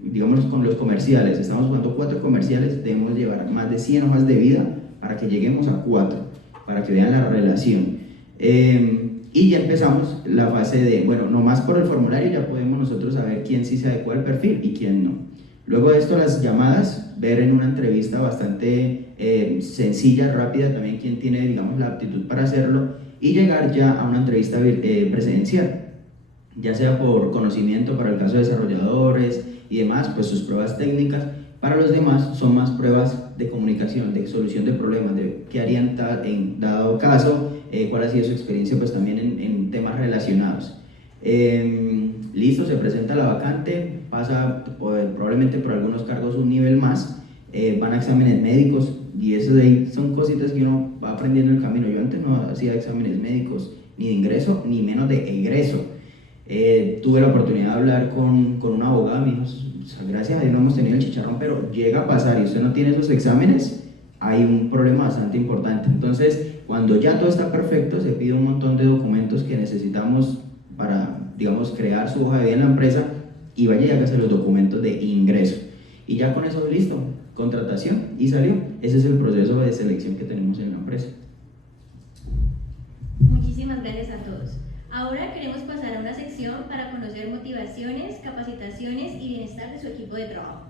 digamos con los comerciales, estamos jugando 4 comerciales, debemos llevar más de 100 hojas de vida para que lleguemos a 4, para que vean la relación. y ya empezamos la fase de, bueno, nomás por el formulario ya podemos nosotros saber quién sí se adecua al perfil y quién no. Luego de esto, las llamadas, ver en una entrevista bastante sencilla, rápida, también quién tiene, digamos, la aptitud para hacerlo, y llegar ya a una entrevista presencial, ya sea por conocimiento para el caso de desarrolladores y demás, pues sus pruebas técnicas. Para los demás son más pruebas de comunicación, de solución de problemas, de qué harían en dado caso, cuál ha sido su experiencia pues también en temas relacionados. Listo, se presenta la vacante, pasa probablemente por algunos cargos un nivel más, van a exámenes médicos, y eso de ahí son cositas que uno va aprendiendo en el camino. Yo antes no hacía exámenes médicos ni de ingreso ni menos de egreso. Tuve la oportunidad de hablar con un abogado, me dijo, o sea, gracias a Dios no hemos tenido el chicharrón, pero llega a pasar y usted no tiene esos exámenes, hay un problema bastante importante. Entonces, cuando ya todo está perfecto, se pide un montón de documentos que necesitamos para, digamos, crear su hoja de vida en la empresa, y vaya y hágase los documentos de ingreso. Y ya con eso, listo, contratación, y salió. Ese es el proceso de selección que tenemos en la empresa. Muchísimas gracias a todos. Ahora queremos pasar a una sección para conocer motivaciones, capacitaciones y bienestar de su equipo de trabajo.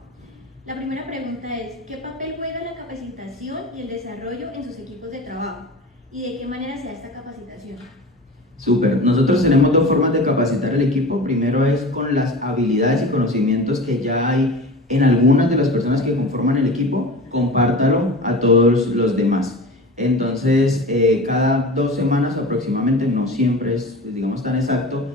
La primera pregunta es, ¿qué papel juega la capacitación y el desarrollo en sus equipos de trabajo? ¿Y de qué manera se da esta capacitación? Súper. Nosotros tenemos dos formas de capacitar el equipo. Primero es con las habilidades y conocimientos que ya hay en algunas de las personas que conforman el equipo, compártalo a todos los demás. Entonces, cada 2 semanas aproximadamente, no siempre es, digamos, tan exacto,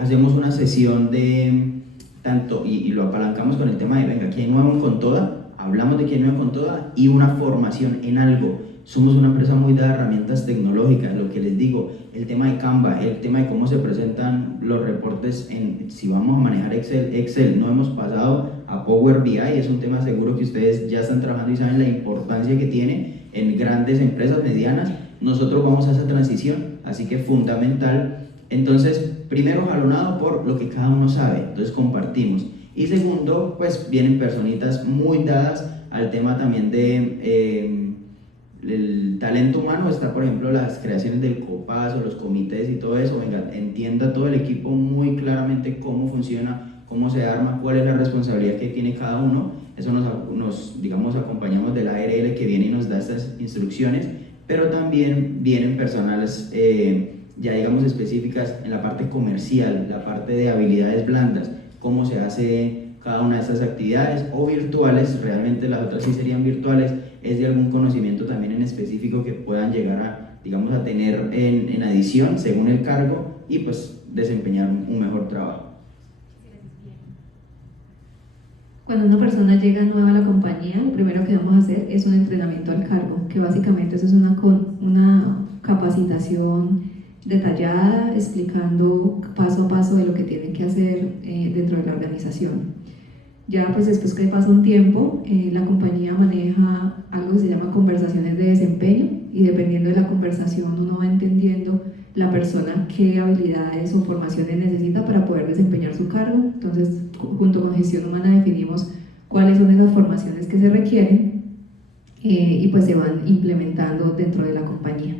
hacemos una sesión de tanto, y lo apalancamos con el tema de, venga, ¿quién nuevo con toda? Hablamos de quién nuevo con toda, y una formación en algo. Somos una empresa muy de herramientas tecnológicas, lo que les digo, el tema de Canva, el tema de cómo se presentan los reportes, si vamos a manejar Excel, no hemos pasado a Power BI, es un tema seguro que ustedes ya están trabajando y saben la importancia que tiene en grandes empresas medianas. Nosotros vamos a esa transición, así que fundamental. Entonces, primero jalonado por lo que cada uno sabe, entonces compartimos. Y segundo, pues vienen personitas muy dadas al tema también de el talento humano. Está, por ejemplo, las creaciones del COPAS o los comités y todo eso. Venga, entienda todo el equipo muy claramente cómo funciona, cómo se arma, cuál es la responsabilidad que tiene cada uno. Eso nos digamos, acompañamos del ARL que viene y nos da estas instrucciones, pero también vienen personas ya digamos específicas en la parte comercial, la parte de habilidades blandas, cómo se hace cada una de estas actividades, o virtuales, realmente las otras sí serían virtuales, es de algún conocimiento también en específico que puedan llegar a, digamos, a tener en adición según el cargo, y pues desempeñar un mejor trabajo. Cuando una persona llega nueva a la compañía, lo primero que vamos a hacer es un entrenamiento al cargo, que básicamente eso es una capacitación detallada, explicando paso a paso de lo que tienen que hacer dentro de la organización. Ya pues después que pasa un tiempo, la compañía maneja algo que se llama conversaciones de desempeño, y dependiendo de la conversación uno va entendiendo la persona qué habilidades o formaciones necesita para poder desempeñar su cargo. Entonces, junto con gestión humana definimos cuáles son esas formaciones que se requieren y pues se van implementando dentro de la compañía.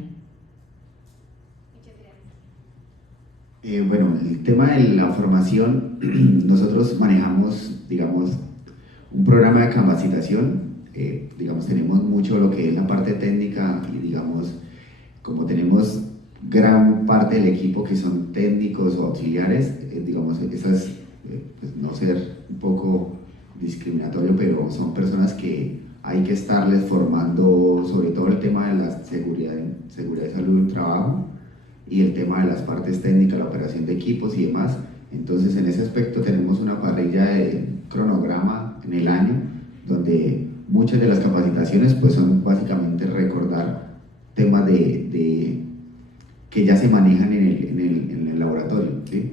Bueno, el tema de la formación, nosotros manejamos, digamos, un programa de capacitación, digamos, tenemos mucho lo que es la parte técnica, y digamos, como tenemos gran parte del equipo que son técnicos o auxiliares, digamos, esas, pues no ser un poco discriminatorio, pero son personas que hay que estarles formando, sobre todo el tema de la seguridad y salud del trabajo, y el tema de las partes técnicas, la operación de equipos y demás. Entonces, en ese aspecto tenemos una parrilla de cronograma en el año, donde muchas de las capacitaciones pues son básicamente recordar temas que ya se manejan en el laboratorio, ¿sí?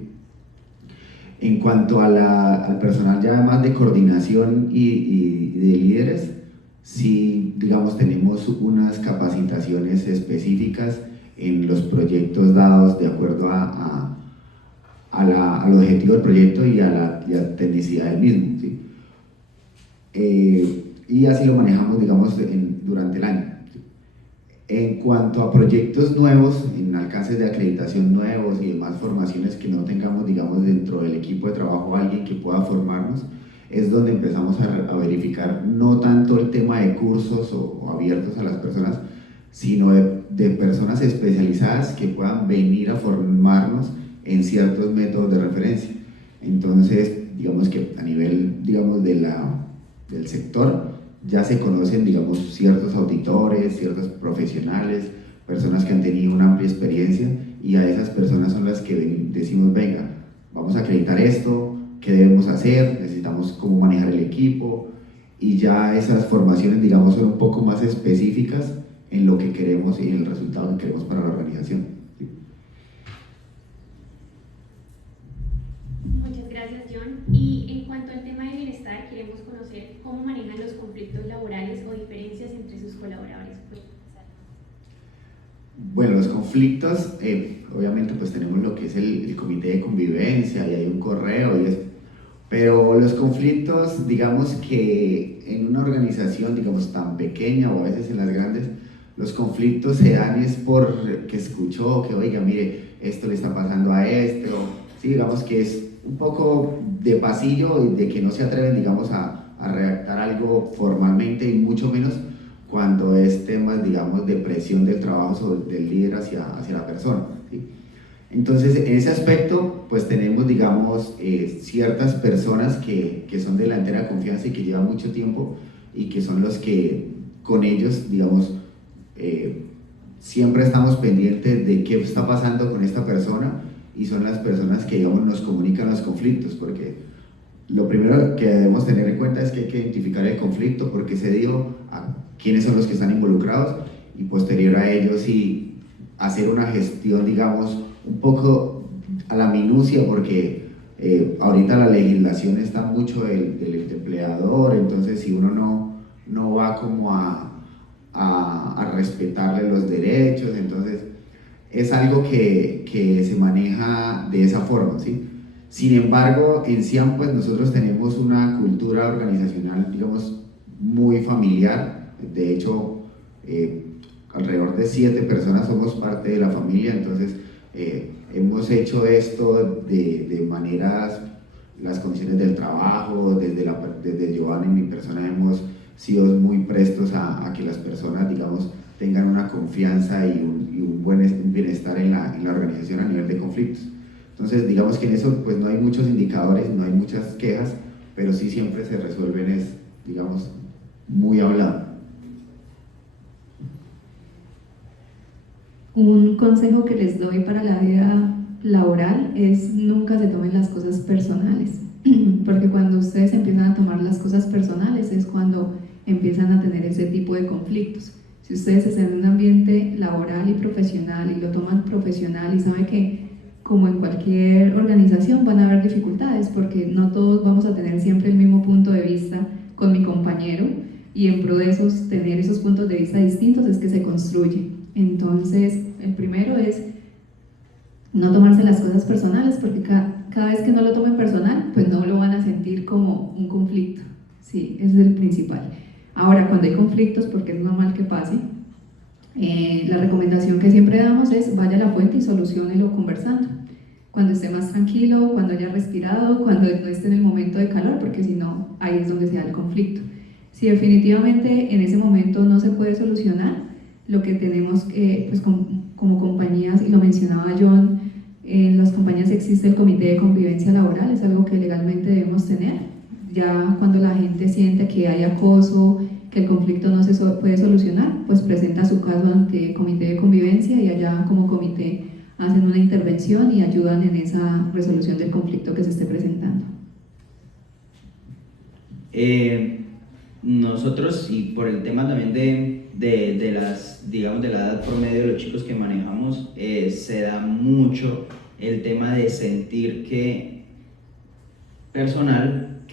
En cuanto al personal ya más de coordinación y de líderes, sí, digamos, tenemos unas capacitaciones específicas en los proyectos dados de acuerdo al objetivo del proyecto y a la tecnicidad del mismo, ¿sí? Y así lo manejamos, digamos, durante el año. En cuanto a proyectos nuevos, en alcances de acreditación nuevos y demás formaciones que no tengamos, digamos, dentro del equipo de trabajo alguien que pueda formarnos, es donde empezamos a verificar no tanto el tema de cursos o abiertos a las personas, sino de personas especializadas que puedan venir a formarnos en ciertos métodos de referencia. Entonces, digamos que a nivel, digamos, del sector, ya se conocen, digamos, ciertos auditores, ciertos profesionales, personas que han tenido una amplia experiencia, y a esas personas son las que decimos, venga, vamos a acreditar esto, qué debemos hacer, necesitamos cómo manejar el equipo, y ya esas formaciones, digamos, son un poco más específicas en lo que queremos y en el resultado que queremos para la organización. ¿Sí? Muchas gracias, John. Y en cuanto al tema de bienestar, queremos conocer cómo manejan los conflictos laborales o diferencias entre sus colaboradores. Bueno, los conflictos, obviamente pues tenemos lo que es el comité de convivencia y hay un correo y eso, pero los conflictos, digamos que en una organización, digamos, tan pequeña o a veces en las grandes, los conflictos se dan es porque escuchó que, oiga, mire, esto le está pasando a este, o sí, digamos que es un poco de pasillo y de que no se atreven, digamos, a redactar algo formalmente, y mucho menos cuando es temas, digamos, de presión del trabajo del líder hacia la persona, ¿sí? Entonces, en ese aspecto, pues tenemos, digamos, ciertas personas que son de la entera confianza y que llevan mucho tiempo, y que son los que con ellos, digamos, siempre estamos pendientes de qué está pasando con esta persona, y son las personas que, digamos, nos comunican los conflictos, porque lo primero que debemos tener en cuenta es que hay que identificar el conflicto, por qué se dio, a quiénes son los que están involucrados, y posterior a ellos y hacer una gestión, digamos, un poco a la minucia, porque ahorita la legislación está mucho del empleador, entonces si uno no va como a respetarle los derechos, entonces es algo que se maneja de esa forma, ¿sí? Sin embargo, en CIAM pues nosotros tenemos una cultura organizacional, digamos, muy familiar. De hecho, alrededor de 7 personas somos parte de la familia, entonces hemos hecho esto de maneras, las condiciones del trabajo, desde Giovanni y mi persona hemos sido muy prestos a que las personas, digamos, tengan una confianza y un buen bienestar en la organización a nivel de conflictos. Entonces, digamos que en eso pues no hay muchos indicadores, no hay muchas quejas, pero sí siempre se resuelven, digamos, muy hablado. Un consejo que les doy para la vida laboral es nunca se tomen las cosas personales, porque cuando ustedes empiezan a tomar las cosas personales es cuando empiezan a tener ese tipo de conflictos. Si ustedes están en un ambiente laboral y profesional y lo toman profesional y saben que como en cualquier organización van a haber dificultades, porque no todos vamos a tener siempre el mismo punto de vista con mi compañero, y en pro de tener esos puntos de vista distintos es que se construye. Entonces, el primero es no tomarse las cosas personales, porque cada vez que no lo tomen personal, pues no lo van a sentir como un conflicto. Sí, ese es el principal. Ahora, cuando hay conflictos, porque es normal que pase, la recomendación que siempre damos es vaya a la fuente y soluciónelo conversando. Cuando esté más tranquilo, cuando haya respirado, cuando no esté en el momento de calor, porque si no, ahí es donde se da el conflicto. Si definitivamente en ese momento no se puede solucionar, lo que tenemos que, pues como compañías, y lo mencionaba John, en las compañías existe el comité de convivencia laboral, es algo que legalmente debemos tener. Ya cuando la gente siente que hay acoso, que el conflicto no se puede solucionar, pues presenta su caso ante el comité de convivencia, y allá como comité hacen una intervención y ayudan en esa resolución del conflicto que se esté presentando. Nosotros, y por el tema también de las, digamos, de la edad promedio de los chicos que manejamos, se da mucho el tema de sentir que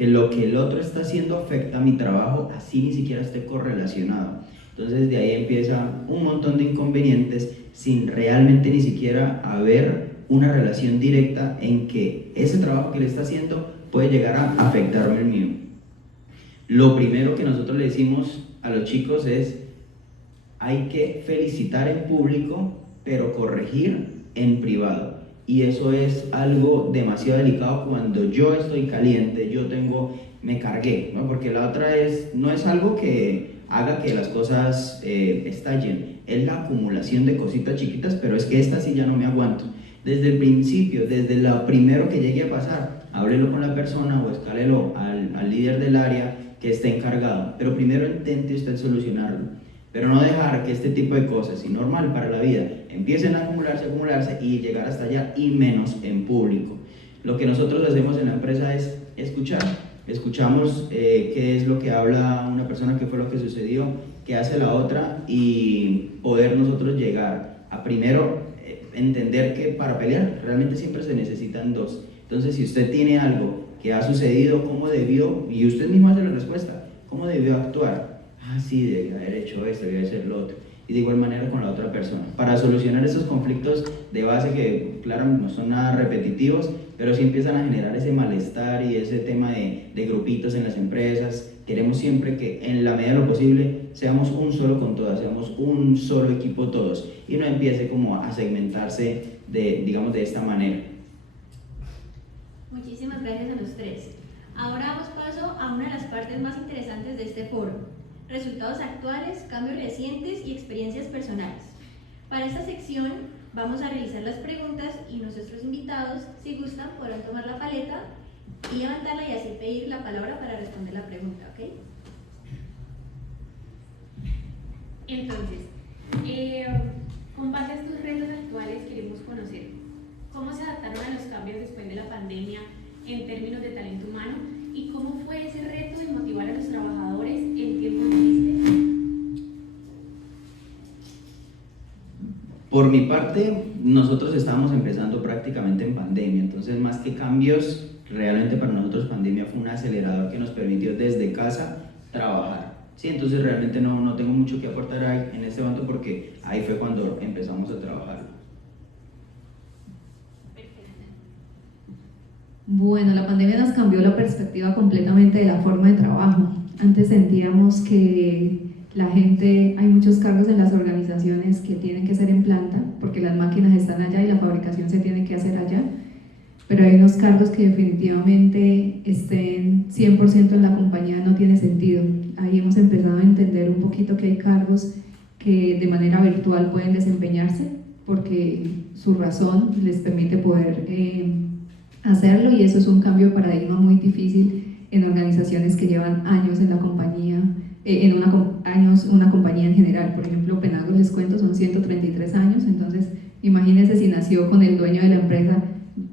lo que el otro está haciendo afecta a mi trabajo, así ni siquiera esté correlacionado. Entonces de ahí empieza un montón de inconvenientes sin realmente ni siquiera haber una relación directa en que ese trabajo que le está haciendo puede llegar a afectarme el mío. Lo primero que nosotros le decimos a los chicos es: hay que felicitar en público, pero corregir en privado. Y eso es algo demasiado delicado cuando yo estoy caliente, me cargué, ¿no? Porque la otra no es algo que haga que las cosas estallen, es la acumulación de cositas chiquitas, pero es que esta sí ya no me aguanto. Desde el principio, desde lo primero que llegue a pasar, háblelo con la persona o escálelo al líder del área que esté encargado, pero primero intente usted solucionarlo, pero no dejar que este tipo de cosas, y normal para la vida, empiecen a acumularse y llegar hasta allá, y menos en público. Lo que nosotros hacemos en la empresa es escuchar. Escuchamos qué es lo que habla una persona, qué fue lo que sucedió, qué hace la otra, y poder nosotros llegar a primero entender que para pelear realmente siempre se necesitan dos. Entonces, si usted tiene algo que ha sucedido, ¿cómo debió? Y usted mismo hace la respuesta, ¿cómo debió actuar? Ah, sí, debía haber hecho esto, debía hacer lo otro. Y de igual manera con la otra persona, para solucionar esos conflictos de base que, claro, no son nada repetitivos, pero sí empiezan a generar ese malestar y ese tema de grupitos en las empresas. Queremos siempre que en la medida de lo posible seamos un solo con todas, seamos un solo equipo todos, y no empiece como a segmentarse digamos, de esta manera. Muchísimas gracias a los tres. Ahora damos paso a una de las partes más interesantes de este foro: resultados actuales, cambios recientes y experiencias personales. Para esta sección vamos a realizar las preguntas y nuestros invitados, si gustan, podrán tomar la paleta y levantarla y así pedir la palabra para responder la pregunta, ¿ok? Entonces, con base a estos retos actuales queremos conocer cómo se adaptaron a los cambios después de la pandemia en términos de talento humano y cómo fue ese reto de motivar a los trabajadores en tiempos difíciles. Por mi parte, nosotros estábamos empezando prácticamente en pandemia, entonces más que cambios, realmente para nosotros pandemia fue un acelerador que nos permitió desde casa trabajar. Sí, entonces realmente no tengo mucho que aportar ahí, en este momento, porque ahí fue cuando empezamos a trabajar. Bueno, la pandemia nos cambió la perspectiva completamente de la forma de trabajo. Antes sentíamos que la gente, hay muchos cargos en las organizaciones que tienen que ser en planta, porque las máquinas están allá y la fabricación se tiene que hacer allá, pero hay unos cargos que definitivamente estén 100% en la compañía no tiene sentido. Ahí hemos empezado a entender un poquito que hay cargos que de manera virtual pueden desempeñarse, porque su razón les permite poder hacerlo, y eso es un cambio de paradigma muy difícil en organizaciones que llevan años en la compañía, una compañía en general. Por ejemplo, Penagos, les cuento, son 133 años, entonces imagínense si nació con el dueño de la empresa.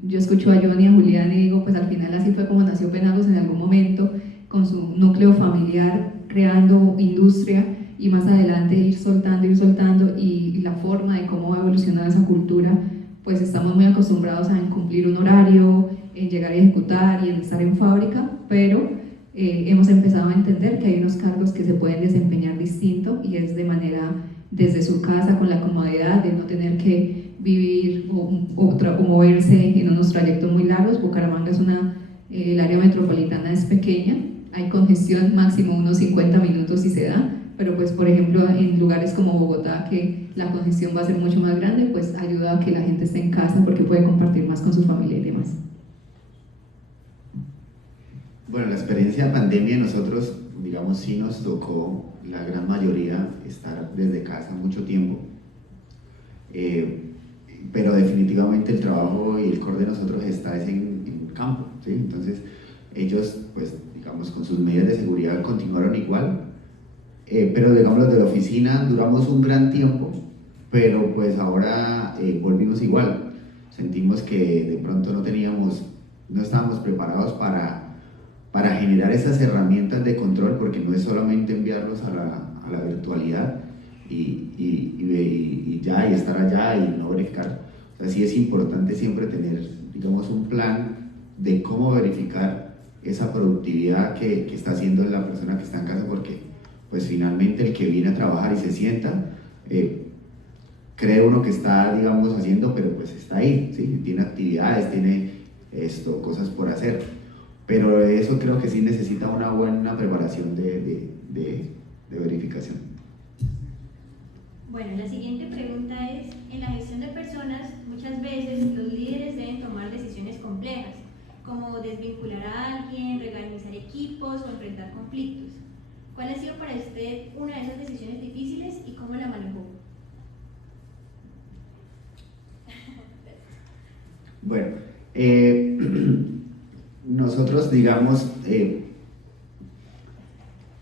Yo escucho a Johnny y a Julián y digo, pues al final así fue como nació Penagos en algún momento, con su núcleo familiar, creando industria, y más adelante ir soltando, y la forma de cómo ha evolucionado esa cultura, pues estamos muy acostumbrados a cumplir un horario, en llegar a ejecutar y en estar en fábrica, pero hemos empezado a entender que hay unos cargos que se pueden desempeñar distinto, y es de manera desde su casa, con la comodidad de no tener que vivir o moverse en unos trayectos muy largos. Bucaramanga el área metropolitana es pequeña, hay congestión máximo unos 50 minutos si se da, pero pues por ejemplo en lugares como Bogotá, que la congestión va a ser mucho más grande, pues ayuda a que la gente esté en casa porque puede compartir más con su familia y demás. Bueno, la experiencia de pandemia nosotros, digamos, sí nos tocó la gran mayoría estar desde casa mucho tiempo, pero definitivamente el trabajo y el core de nosotros está en campo, ¿sí? Entonces ellos, pues digamos, con sus medidas de seguridad continuaron igual, pero digamos los de la oficina duramos un gran tiempo, pero pues ahora volvimos igual. Sentimos que de pronto no estábamos preparados para generar esas herramientas de control, porque no es solamente enviarlos a la virtualidad y estar allá y no verificar. O sea, sí es importante siempre tener, digamos, un plan de cómo verificar esa productividad que está haciendo la persona que está en casa, porque pues finalmente el que viene a trabajar y se sienta, cree uno que está, digamos, haciendo, pero pues está ahí, ¿sí? Tiene actividades, tiene cosas por hacer, pero eso creo que sí necesita una buena preparación de verificación. Bueno, la siguiente pregunta es, en la gestión de personas, muchas veces los líderes deben tomar decisiones complejas, como desvincular a alguien, reorganizar equipos o enfrentar conflictos. ¿Cuál ha sido para usted una de esas decisiones difíciles y cómo la manejó? Bueno, nosotros, digamos,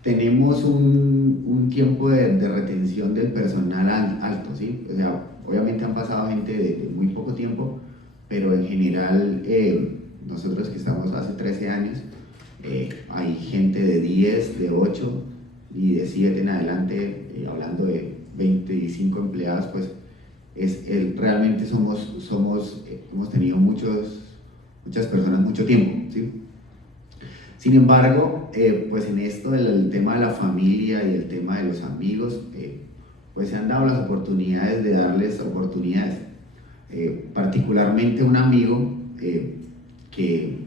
tenemos un tiempo de retención del personal alto, ¿sí? O sea, obviamente han pasado gente de muy poco tiempo, pero en general, nosotros que estamos hace 13 años, hay gente de 10, de 8 y de 7 en adelante, hablando de 25 empleados, pues realmente hemos tenido muchas personas mucho tiempo, ¿sí? Sin embargo, pues en esto del tema de la familia y el tema de los amigos, pues se han dado las oportunidades de darles oportunidades. Particularmente un amigo que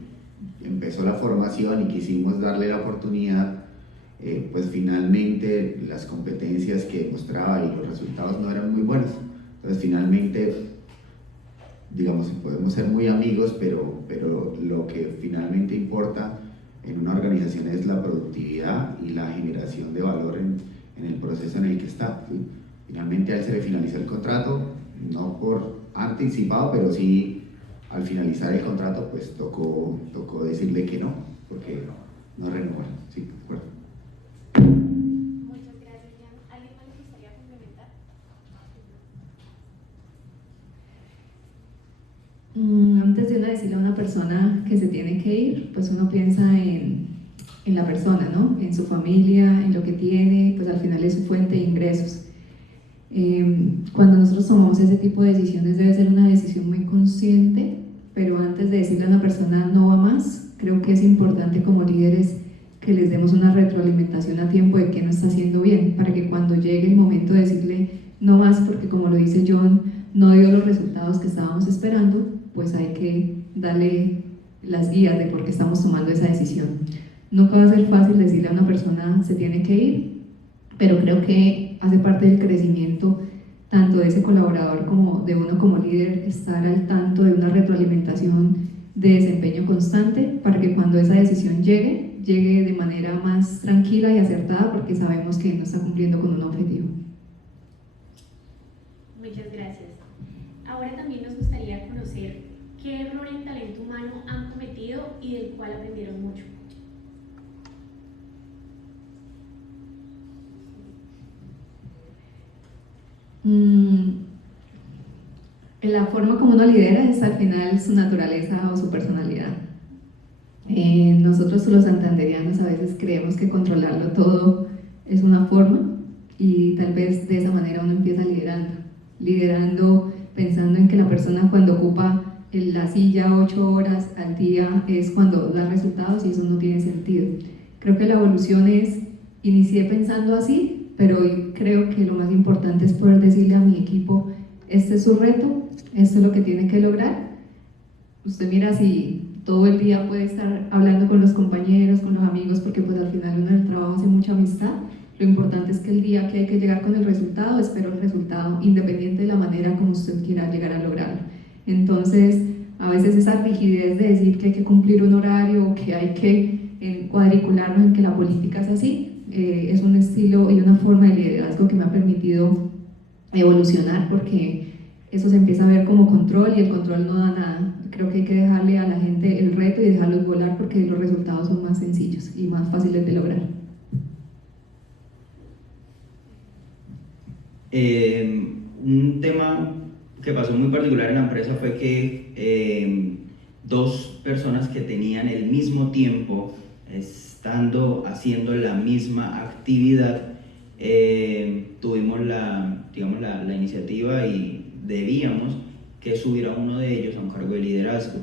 empezó la formación y quisimos darle la oportunidad, pues finalmente las competencias que mostraba y los resultados no eran muy buenos. Entonces finalmente, digamos, podemos ser muy amigos, pero lo que finalmente importa en una organización es la productividad y la generación de valor en el proceso en el que está, ¿sí? Finalmente a él se le finalizó el contrato, no por anticipado, pero sí al finalizar el contrato pues tocó decirle que no, porque no renovó, ¿sí? ¿De acuerdo? Muchas gracias, Jan. ¿Alguien más le gustaría complementar? Antes de uno decirle a una persona que se tiene que ir, pues uno piensa en la persona, ¿no? En su familia, en lo que tiene, pues al final es su fuente de ingresos. Cuando nosotros tomamos ese tipo de decisiones debe ser una decisión muy consciente, pero antes de decirle a una persona no va más, creo que es importante como líderes que les demos una retroalimentación a tiempo de qué no está haciendo bien, para que cuando llegue el momento de decirle no más, porque como lo dice John, no dio los resultados que estábamos esperando, pues hay que darle las guías de por qué estamos tomando esa decisión. Nunca va a ser fácil decirle a una persona se tiene que ir, pero creo que hace parte del crecimiento tanto de ese colaborador como de uno como líder, estar al tanto de una retroalimentación de desempeño constante para que cuando esa decisión llegue de manera más tranquila y acertada, porque sabemos que no está cumpliendo con un objetivo. Muchas gracias. Ahora también nos gustaría conocer qué error en talento humano han cometido y del cual aprendieron mucho. La forma como uno lidera es al final su naturaleza o su personalidad. Nosotros los santanderianos a veces creemos que controlarlo todo es una forma y tal vez de esa manera uno empieza liderando pensando en que la persona cuando ocupa la silla 8 horas al día es cuando da resultados y eso no tiene sentido. Creo que la evolución es, inicié pensando así, pero hoy creo que lo más importante es poder decirle a mi equipo, este es su reto, esto es lo que tiene que lograr. Usted mira si todo el día puede estar hablando con los compañeros, con los amigos, porque pues al final uno en el trabajo hace mucha amistad. Lo importante es que el día que hay que llegar con el resultado, espero el resultado, independiente de la manera como usted quiera llegar a lograrlo. Entonces, a veces esa rigidez de decir que hay que cumplir un horario o que hay que cuadricularnos en que la política es así, es un estilo y una forma de liderazgo que me ha permitido evolucionar, porque eso se empieza a ver como control y el control no da nada. Creo que hay que dejarle a la gente el reto y dejarlos volar porque los resultados son más sencillos y más fáciles de lograr. Un tema que pasó muy particular en la empresa fue que dos personas que tenían el mismo tiempo estando haciendo la misma actividad, tuvimos la iniciativa y debíamos que subir a uno de ellos a un cargo de liderazgo.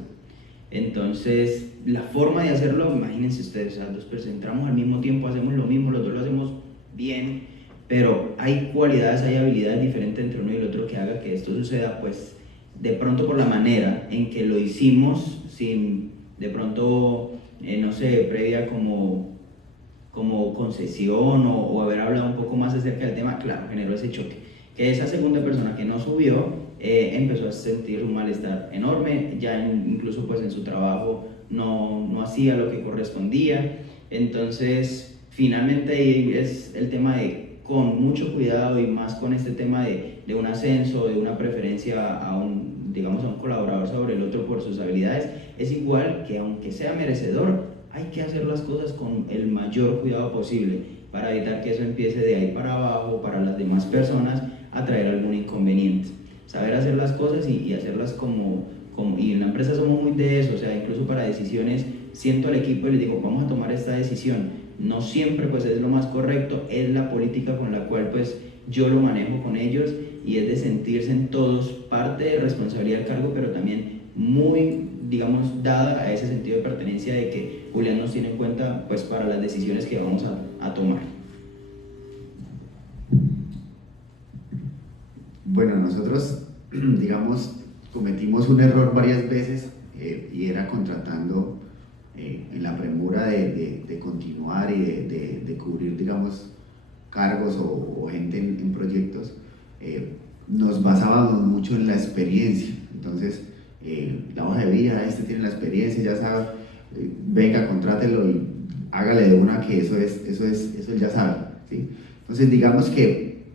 Entonces, la forma de hacerlo, imagínense ustedes, entramos al mismo tiempo, hacemos lo mismo, los dos lo hacemos bien, pero hay cualidades, hay habilidades diferentes entre uno y el otro que haga que esto suceda, pues de pronto por la manera en que lo hicimos, sin de pronto, no sé, previa como concesión o haber hablado un poco más acerca del tema, claro, generó ese choque. que esa segunda persona que no subió empezó a sentir un malestar enorme, ya incluso pues en su trabajo no hacía lo que correspondía. Entonces finalmente ahí es el tema de con mucho cuidado, y más con este tema de un ascenso, de una preferencia a un colaborador sobre el otro por sus habilidades, es igual que aunque sea merecedor, hay que hacer las cosas con el mayor cuidado posible para evitar que eso empiece de ahí para abajo, para las demás personas, a traer algún inconveniente. Saber hacer las cosas y hacerlas y en la empresa somos muy de eso, o sea, incluso para decisiones, siento al equipo y les digo, vamos a tomar esta decisión. No siempre pues es lo más correcto, es la política con la cual pues yo lo manejo con ellos, y es de sentirse en todos parte de responsabilidad del cargo, pero también muy, digamos, dada a ese sentido de pertenencia de que Julián nos tiene en cuenta pues para las decisiones que vamos a tomar. Bueno, nosotros, digamos, cometimos un error varias veces y era contratando en la premura de continuar y de cubrir, digamos, cargos o gente en proyectos, nos basábamos mucho en la experiencia. Entonces, la hoja de vida, este tiene la experiencia, ya sabe, venga, contrátelo y hágale de una, que eso él ya sabe, ¿sí? Entonces, digamos que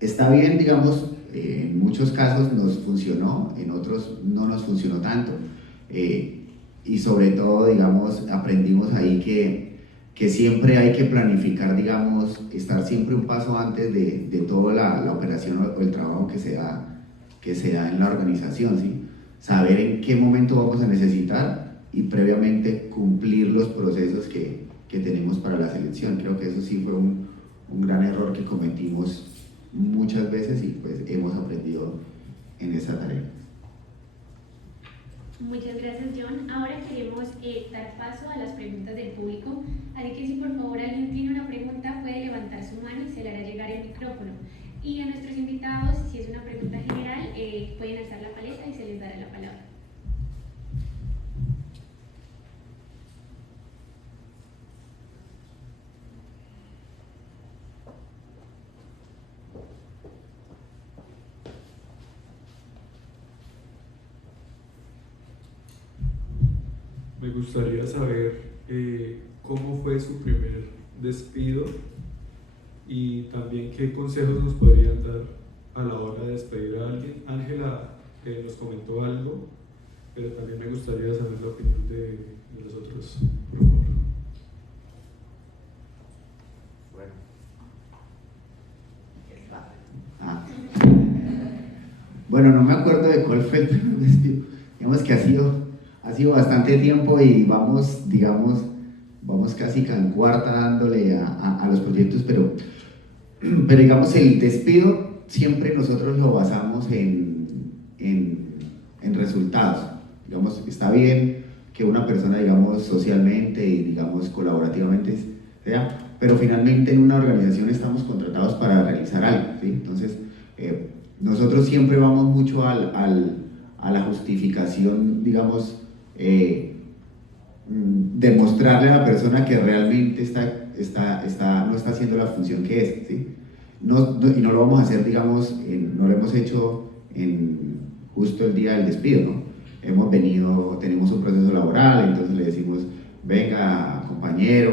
está bien, digamos, en muchos casos nos funcionó, en otros no nos funcionó tanto, y sobre todo, digamos, aprendimos ahí que siempre hay que planificar, digamos, estar siempre un paso antes de toda la operación o el trabajo que se da en la organización, ¿sí? Saber en qué momento vamos a necesitar y previamente cumplir los procesos que tenemos para la selección. Creo que eso sí fue un gran error que cometimos muchas veces y pues hemos aprendido en esa tarea. Muchas gracias, John. Ahora queremos dar paso a las preguntas del público, así que si por favor alguien tiene una pregunta puede levantar su mano y se le hará llegar el micrófono. Y a nuestros invitados, si es una pregunta general, pueden alzar la paleta y se les dará la palabra. Me gustaría saber cómo fue su primer despido y también qué consejos nos podrían dar a la hora de despedir a alguien. Ángela nos comentó algo, pero también me gustaría saber la opinión de los otros, por favor. Bueno, no me acuerdo de cuál fue el primer despido. Digamos que ha sido bastante tiempo y vamos casi en cuarta dándole a los proyectos, pero digamos el despido siempre nosotros lo basamos en resultados. Digamos, está bien que una persona, digamos, socialmente y, digamos, colaborativamente sea, pero finalmente en una organización estamos contratados para realizar algo, ¿sí? Entonces, nosotros siempre vamos mucho a la justificación, digamos, demostrarle a la persona que realmente no está haciendo la función que es, ¿sí? Y no lo vamos a hacer, digamos, no lo hemos hecho en justo el día del despido, ¿no? Tenemos un proceso laboral, entonces le decimos, venga, compañero,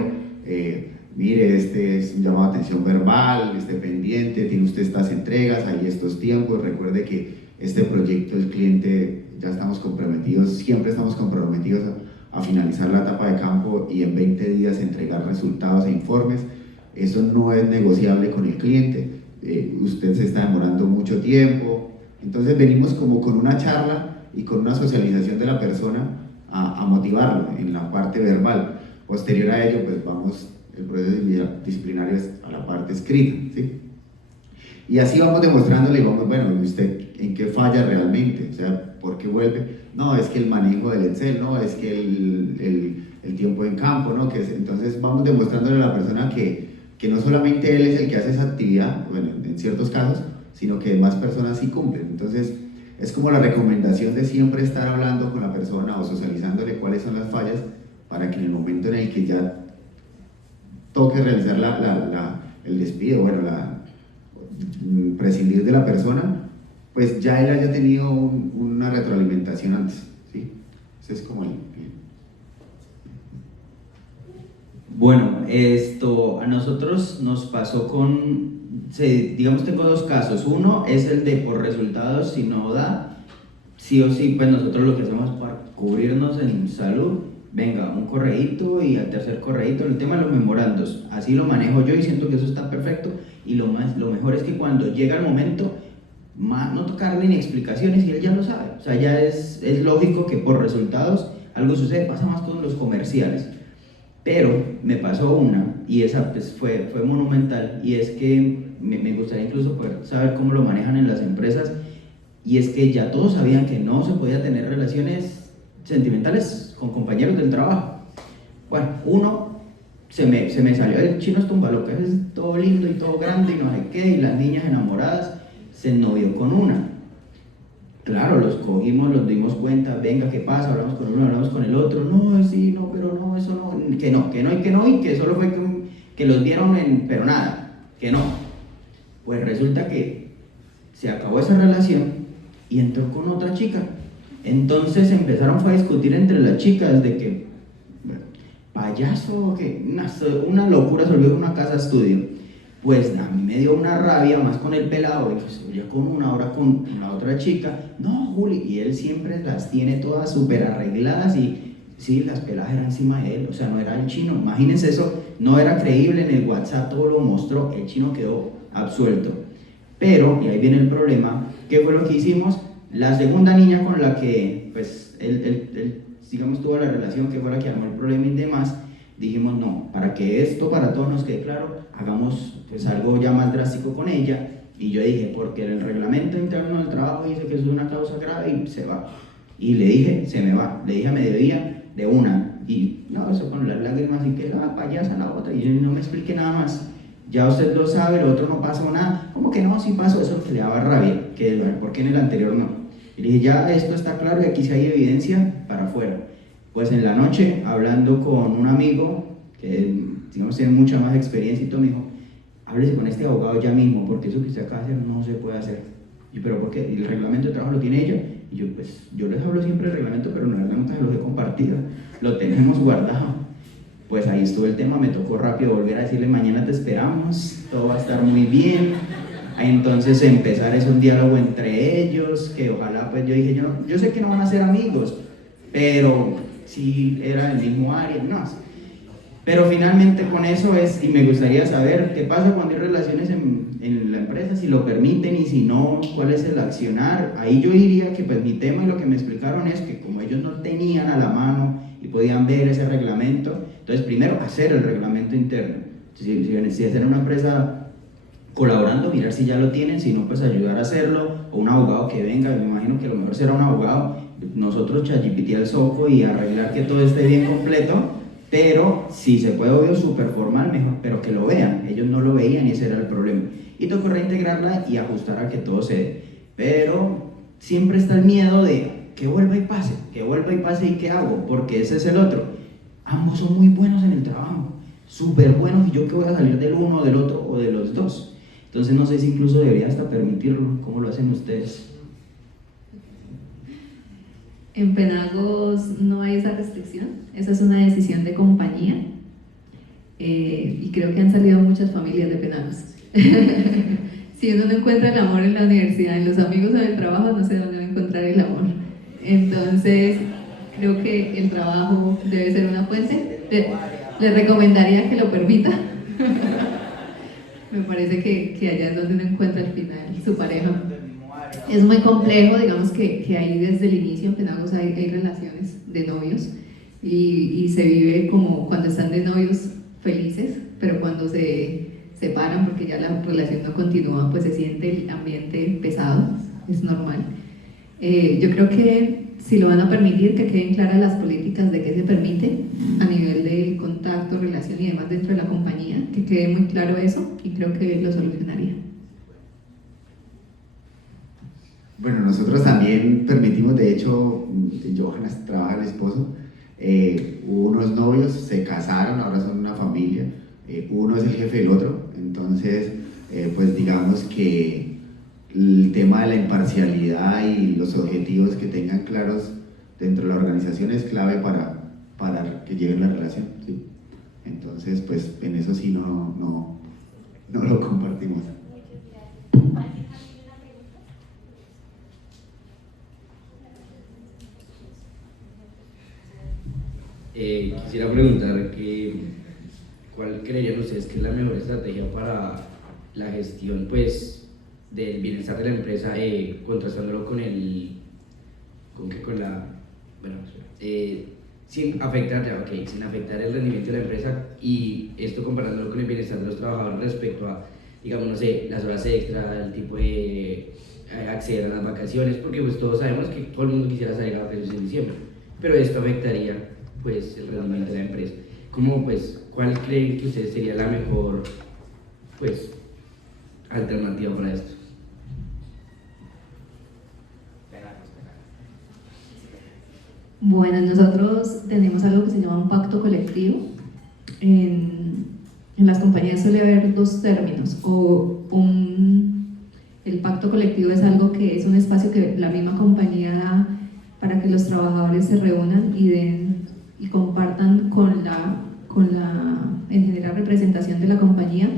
mire, este es un llamado de atención verbal, esté pendiente, tiene usted estas entregas, hay estos tiempos, recuerde que este proyecto, el cliente, ya estamos comprometidos, siempre estamos comprometidos a finalizar la etapa de campo y en 20 días entregar resultados e informes. Eso no es negociable con el cliente, usted se está demorando mucho tiempo. Entonces venimos como con una charla y con una socialización de la persona a motivarlo en la parte verbal. Posterior a ello, pues vamos, el proceso disciplinario es a la parte escrita, ¿sí? Y así vamos demostrándole, bueno, ¿usted en qué falla realmente? O sea, ¿por qué vuelve? No, es que el manejo del Excel, no, es que el tiempo en campo, ¿no? Entonces vamos demostrándole a la persona que no solamente él es el que hace esa actividad, bueno, en ciertos casos, sino que más personas sí cumplen. Entonces, es como la recomendación de siempre estar hablando con la persona o socializándole cuáles son las fallas para que en el momento en el que ya toque realizar el despido, bueno, prescindir de la persona, pues ya él haya tenido una retroalimentación antes, ¿sí? Ese es como el... Bueno, a nosotros nos pasó digamos, tengo dos casos. Uno es el de por resultados, si no da, sí o sí, pues nosotros lo que hacemos para cubrirnos en salud, venga, un correíto y al tercer correíto, el tema de los memorandos, así lo manejo yo y siento que eso está perfecto. Y lo mejor es que cuando llega el momento, no tocarle ni explicaciones y él ya lo sabe. O sea, ya es lógico que por resultados algo sucede, pasa más con los comerciales. Pero me pasó una, y esa pues fue monumental, y es que me gustaría incluso poder saber cómo lo manejan en las empresas, y es que ya todos sabían que no se podía tener relaciones sentimentales con compañeros del trabajo. Bueno, uno se me salió el chino tumbalocas, es todo lindo y todo grande y no sé qué, y las niñas enamoradas, se ennovió con una. Claro, los cogimos, los dimos cuenta, venga, ¿qué pasa? Hablamos con uno, hablamos con el otro, no, sí, no, pero no, eso no, y que solo fue que los vieron pero nada, que no. Pues resulta que se acabó esa relación y entró con otra chica. Entonces empezaron a discutir entre las chicas de que, payaso, que una locura, se volvió una casa estudio. Pues a mí me dio una rabia más con el pelado, y pues, ya con una hora con la otra chica, no, Juli, y él siempre las tiene todas súper arregladas y sí, las peladas eran encima de él, o sea, no era el chino, imagínense eso, no era creíble, en el WhatsApp todo lo mostró, el chino quedó absuelto. Pero, y ahí viene el problema, ¿qué fue lo que hicimos? La segunda niña con la que, pues, él digamos, tuvo la relación, que fue la que armó el problema y demás, dijimos, no, para que esto para todos nos quede claro, hagamos pues algo ya más drástico con ella. Y yo dije, porque el reglamento interno del trabajo dice que eso es una causa grave y se va. Y le dije, se me va, le dije a mediodía de una, y no, eso con las lágrimas y que la payasa la otra, y yo no me expliqué nada más. Ya usted lo sabe, el otro no pasó nada. ¿Cómo que no? Sí pasó, eso que le daba rabia, que porque en el anterior no. Y le dije, ya esto está claro y aquí sí hay evidencia, para afuera. Pues en la noche, hablando con un amigo que, digamos, tiene mucha más experiencia y todo, me dijo, háblese con este abogado ya mismo, porque eso que usted acaba de hacer no se puede hacer. Y pero ¿por qué? ¿Y el reglamento de trabajo lo tiene ella? Y yo, pues, yo les hablo siempre del reglamento, pero la verdad nunca se los he compartido, lo tenemos guardado. Pues ahí estuvo el tema, me tocó rápido volver a decirle, mañana te esperamos, todo va a estar muy bien. Entonces empezar es un diálogo entre ellos, que ojalá, pues yo dije, yo sé que no van a ser amigos, pero si era el mismo área, no. Pero finalmente con eso y me gustaría saber qué pasa cuando hay relaciones en la empresa, si lo permiten y si no, cuál es el accionar. Ahí yo diría que pues mi tema y lo que me explicaron es que como ellos no tenían a la mano y podían ver ese reglamento, entonces primero hacer el reglamento interno. Si hacer una empresa colaborando, mirar si ya lo tienen, si no pues ayudar a hacerlo, o un abogado que venga, me imagino que lo mejor será un abogado, nosotros ChatGPT el soco y arreglar que todo esté bien completo, pero si se puede, obvio, súper formal, mejor, pero que lo vean, ellos no lo veían y ese era el problema. Y tocó reintegrarla y ajustar a que todo se dé, pero siempre está el miedo de que vuelva y pase y qué hago, porque ese es el otro. Ambos son muy buenos en el trabajo, súper buenos, y yo que voy a salir del uno, del otro o de los dos. Entonces no sé si incluso debería hasta permitirlo, ¿cómo lo hacen ustedes? En Penagos no hay esa restricción, esa es una decisión de compañía, y creo que han salido muchas familias de Penagos. Si uno no encuentra el amor en la universidad, en los amigos o en el trabajo, no sé dónde va a encontrar el amor. Entonces creo que el trabajo debe ser una fuente. Le recomendaría que lo permita. Me parece que allá es donde uno encuentra al final su pareja. Es muy complejo, digamos que ahí desde el inicio en Penagos hay relaciones de novios y se vive como cuando están de novios felices, pero cuando se separan porque ya la relación no continúa, pues se siente el ambiente pesado, es normal. Yo creo que si lo van a permitir, que queden claras las políticas de qué se permite a nivel del contacto, relación y demás dentro de la compañía, que quede muy claro eso y creo que lo solucionaría. Bueno, nosotros también permitimos, de hecho, Johanna trabaja el esposo, hubo unos novios, se casaron, ahora son una familia, uno es el jefe del otro, entonces pues digamos que el tema de la imparcialidad y los objetivos que tengan claros dentro de la organización es clave para que lleven la relación, ¿sí? Entonces, pues en eso sí no lo compartimos. Quisiera preguntar cuál creerían ustedes que es la mejor estrategia para la gestión, pues, del bienestar de la empresa, contrastándolo con sin afectar el rendimiento de la empresa, y esto comparándolo con el bienestar de los trabajadores respecto a, digamos, no sé, las horas extras, el tipo de acceder a las vacaciones, porque pues todos sabemos que todo el mundo quisiera salir a vacaciones en diciembre, pero esto afectaría pues el rendimiento de la empresa. ¿Cuál creen que ustedes sería la mejor pues alternativa para esto? Bueno, nosotros tenemos algo que se llama un pacto colectivo. En las compañías suele haber dos términos, el pacto colectivo es algo que es un espacio que la misma compañía da para que los trabajadores se reúnan y compartan en general representación de la compañía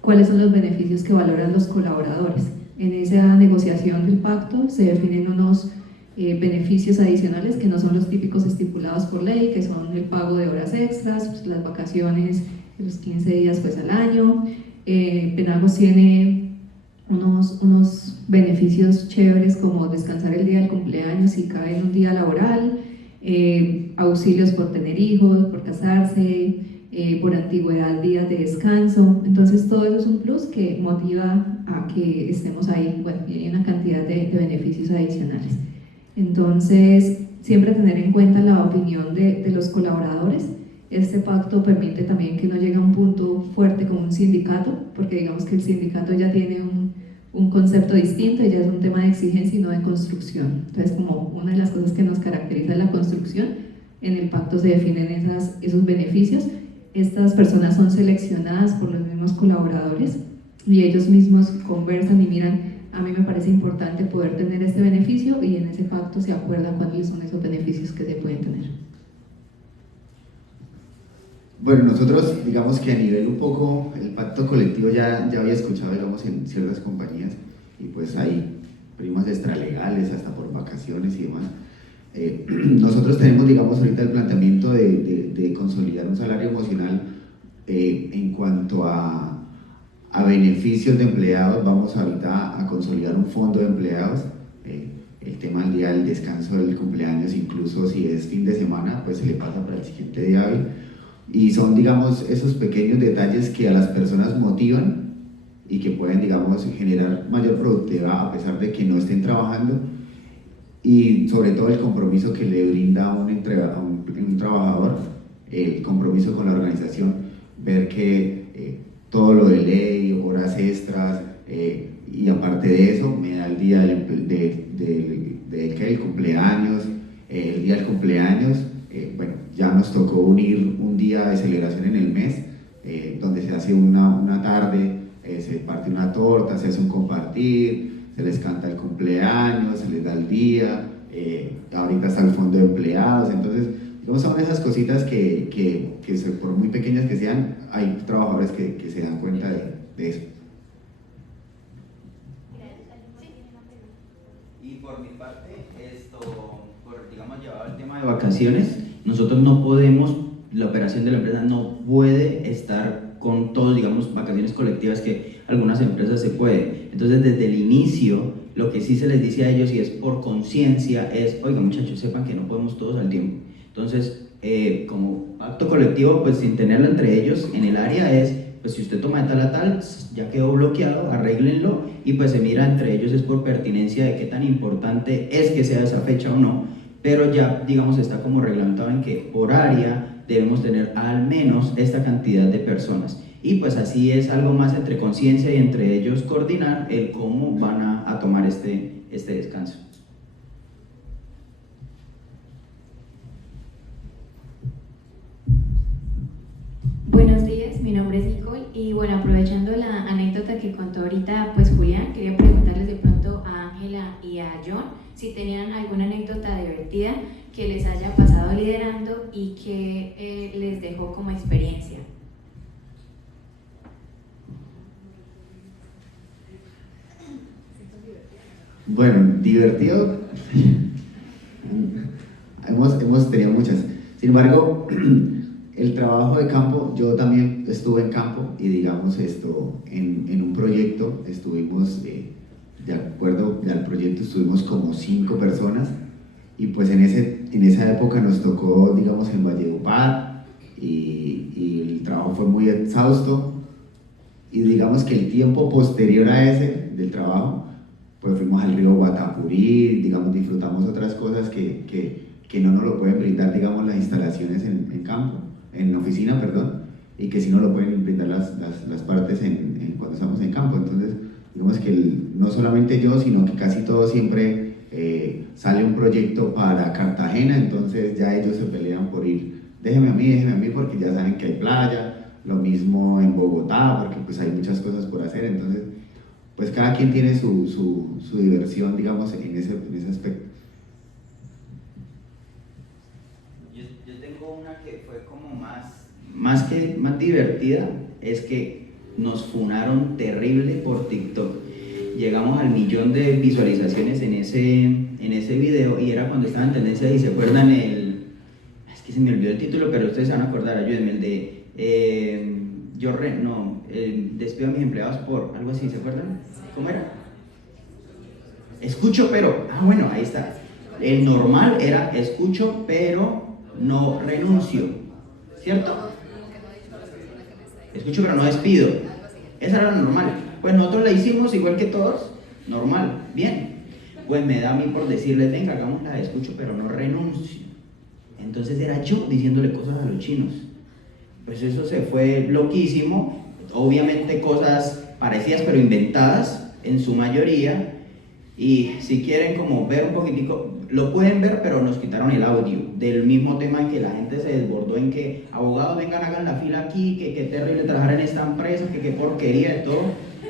cuáles son los beneficios que valoran los colaboradores. En esa negociación del pacto se definen unos beneficios adicionales que no son los típicos estipulados por ley, que son el pago de horas extras, pues, las vacaciones, los 15 días pues, al año. Penagos tiene unos beneficios chéveres como descansar el día del cumpleaños si cae en un día laboral, auxilios por tener hijos, por casarse, por antigüedad, días de descanso. Entonces todo eso es un plus que motiva a que estemos ahí. Bueno, y hay una cantidad de beneficios adicionales. Entonces siempre tener en cuenta la opinión de los colaboradores. Este pacto permite también que no llegue a un punto fuerte como un sindicato, porque digamos que el sindicato ya tiene un concepto distinto y ya es un tema de exigencia y no de construcción. Entonces, como una de las cosas que nos caracteriza es la construcción, en el pacto se definen esos beneficios. Estas personas son seleccionadas por los mismos colaboradores y ellos mismos conversan y miran, a mí me parece importante poder tener este beneficio, y en ese pacto se acuerdan cuáles son esos beneficios que se pueden tener. Bueno, nosotros digamos que a nivel un poco, el pacto colectivo ya había escuchado, digamos, en ciertas compañías, y pues hay primas extralegales hasta por vacaciones y demás. Nosotros tenemos, digamos, ahorita el planteamiento de consolidar un salario emocional en cuanto a beneficios de empleados. Vamos ahorita a consolidar un fondo de empleados, el tema del día del descanso del cumpleaños, incluso si es fin de semana, pues se le pasa para el siguiente día hábil. Y son, digamos, esos pequeños detalles que a las personas motivan y que pueden, digamos, generar mayor productividad a pesar de que no estén trabajando, y sobre todo el compromiso que le brinda a un trabajador, el compromiso con la organización, ver que todo lo de ley, horas extras, y aparte de eso me da el día del cumpleaños, el día del cumpleaños. Bueno, ya nos tocó unir un día de celebración en el mes, donde se hace una tarde, se parte una torta, se hace un compartir, se les canta el cumpleaños, se les da el día, ahorita está el fondo de empleados. Entonces, digamos, son esas cositas que por muy pequeñas que sean, hay trabajadores que se dan cuenta de eso. Y por mi parte, digamos, llevado el tema de vacaciones, nosotros no podemos, la operación de la empresa no puede estar con todos, digamos, vacaciones colectivas que algunas empresas se puede. Entonces, desde el inicio, lo que sí se les dice a ellos, y es por conciencia, es, oiga muchachos, sepan que no podemos todos al tiempo. Entonces, como pacto colectivo, pues sin tenerlo entre ellos en el área es, pues si usted toma de tal a tal, ya quedó bloqueado, arréglenlo, y pues se mira entre ellos es por pertinencia de qué tan importante es que sea esa fecha o no, pero ya, digamos, está como reglamentado en que por área debemos tener al menos esta cantidad de personas, y pues así es algo más entre conciencia y entre ellos coordinar el cómo van a tomar este descanso. Buenos días, mi nombre es Nicole y bueno, aprovechando la anécdota anécdota que contó ahorita pues Julián, quería preguntarles de pronto a Ángela y a John si tenían alguna anécdota divertida que les haya pasado liderando y que les dejó como experiencia. Bueno, divertido, hemos tenido muchas. Sin embargo, el trabajo de campo, yo también estuve en campo y digamos en un proyecto estuvimos, de acuerdo al proyecto estuvimos como 5 personas y pues en esa época nos tocó, digamos, en Valledupar y el trabajo fue muy exhausto y digamos que el tiempo posterior a ese del trabajo pues fuimos al río Guatapurí, digamos, disfrutamos otras cosas que no nos lo pueden brindar, digamos, las instalaciones en campo, en oficina, perdón, y que sí nos lo pueden brindar las partes cuando estamos en campo. Entonces, digamos que no solamente yo, sino que casi todos siempre sale un proyecto para Cartagena, entonces ya ellos se pelean por ir, déjeme a mí, porque ya saben que hay playa, lo mismo en Bogotá, porque pues hay muchas cosas por hacer, entonces pues cada quien tiene su diversión, digamos, en ese aspecto. Yo tengo una que fue como más divertida, es que nos funaron terrible por TikTok. Llegamos al 1.000.000 de visualizaciones en ese video y era cuando estaba en tendencia y se acuerdan es que se me olvidó el título, pero ustedes se van a acordar, ayúdenme, el de despido a mis empleados por algo así, ¿se acuerdan? ¿Cómo era? Escucho pero, bueno, ahí está. El normal era escucho pero no renuncio, ¿cierto? Escucho pero no despido. Esa era la normal. Pues nosotros la hicimos igual que todos, normal, bien. Pues me da a mí por decirle, venga, hagamos la de escucho pero no renuncio. Entonces era yo diciéndole cosas a los chinos. Pues eso se fue loquísimo, obviamente cosas parecidas pero inventadas en su mayoría, y si quieren como ver un poquitico, lo pueden ver, pero nos quitaron el audio del mismo tema en que la gente se desbordó en que abogados vengan, hagan la fila aquí, que terrible trabajar en esta empresa, que qué porquería de todo,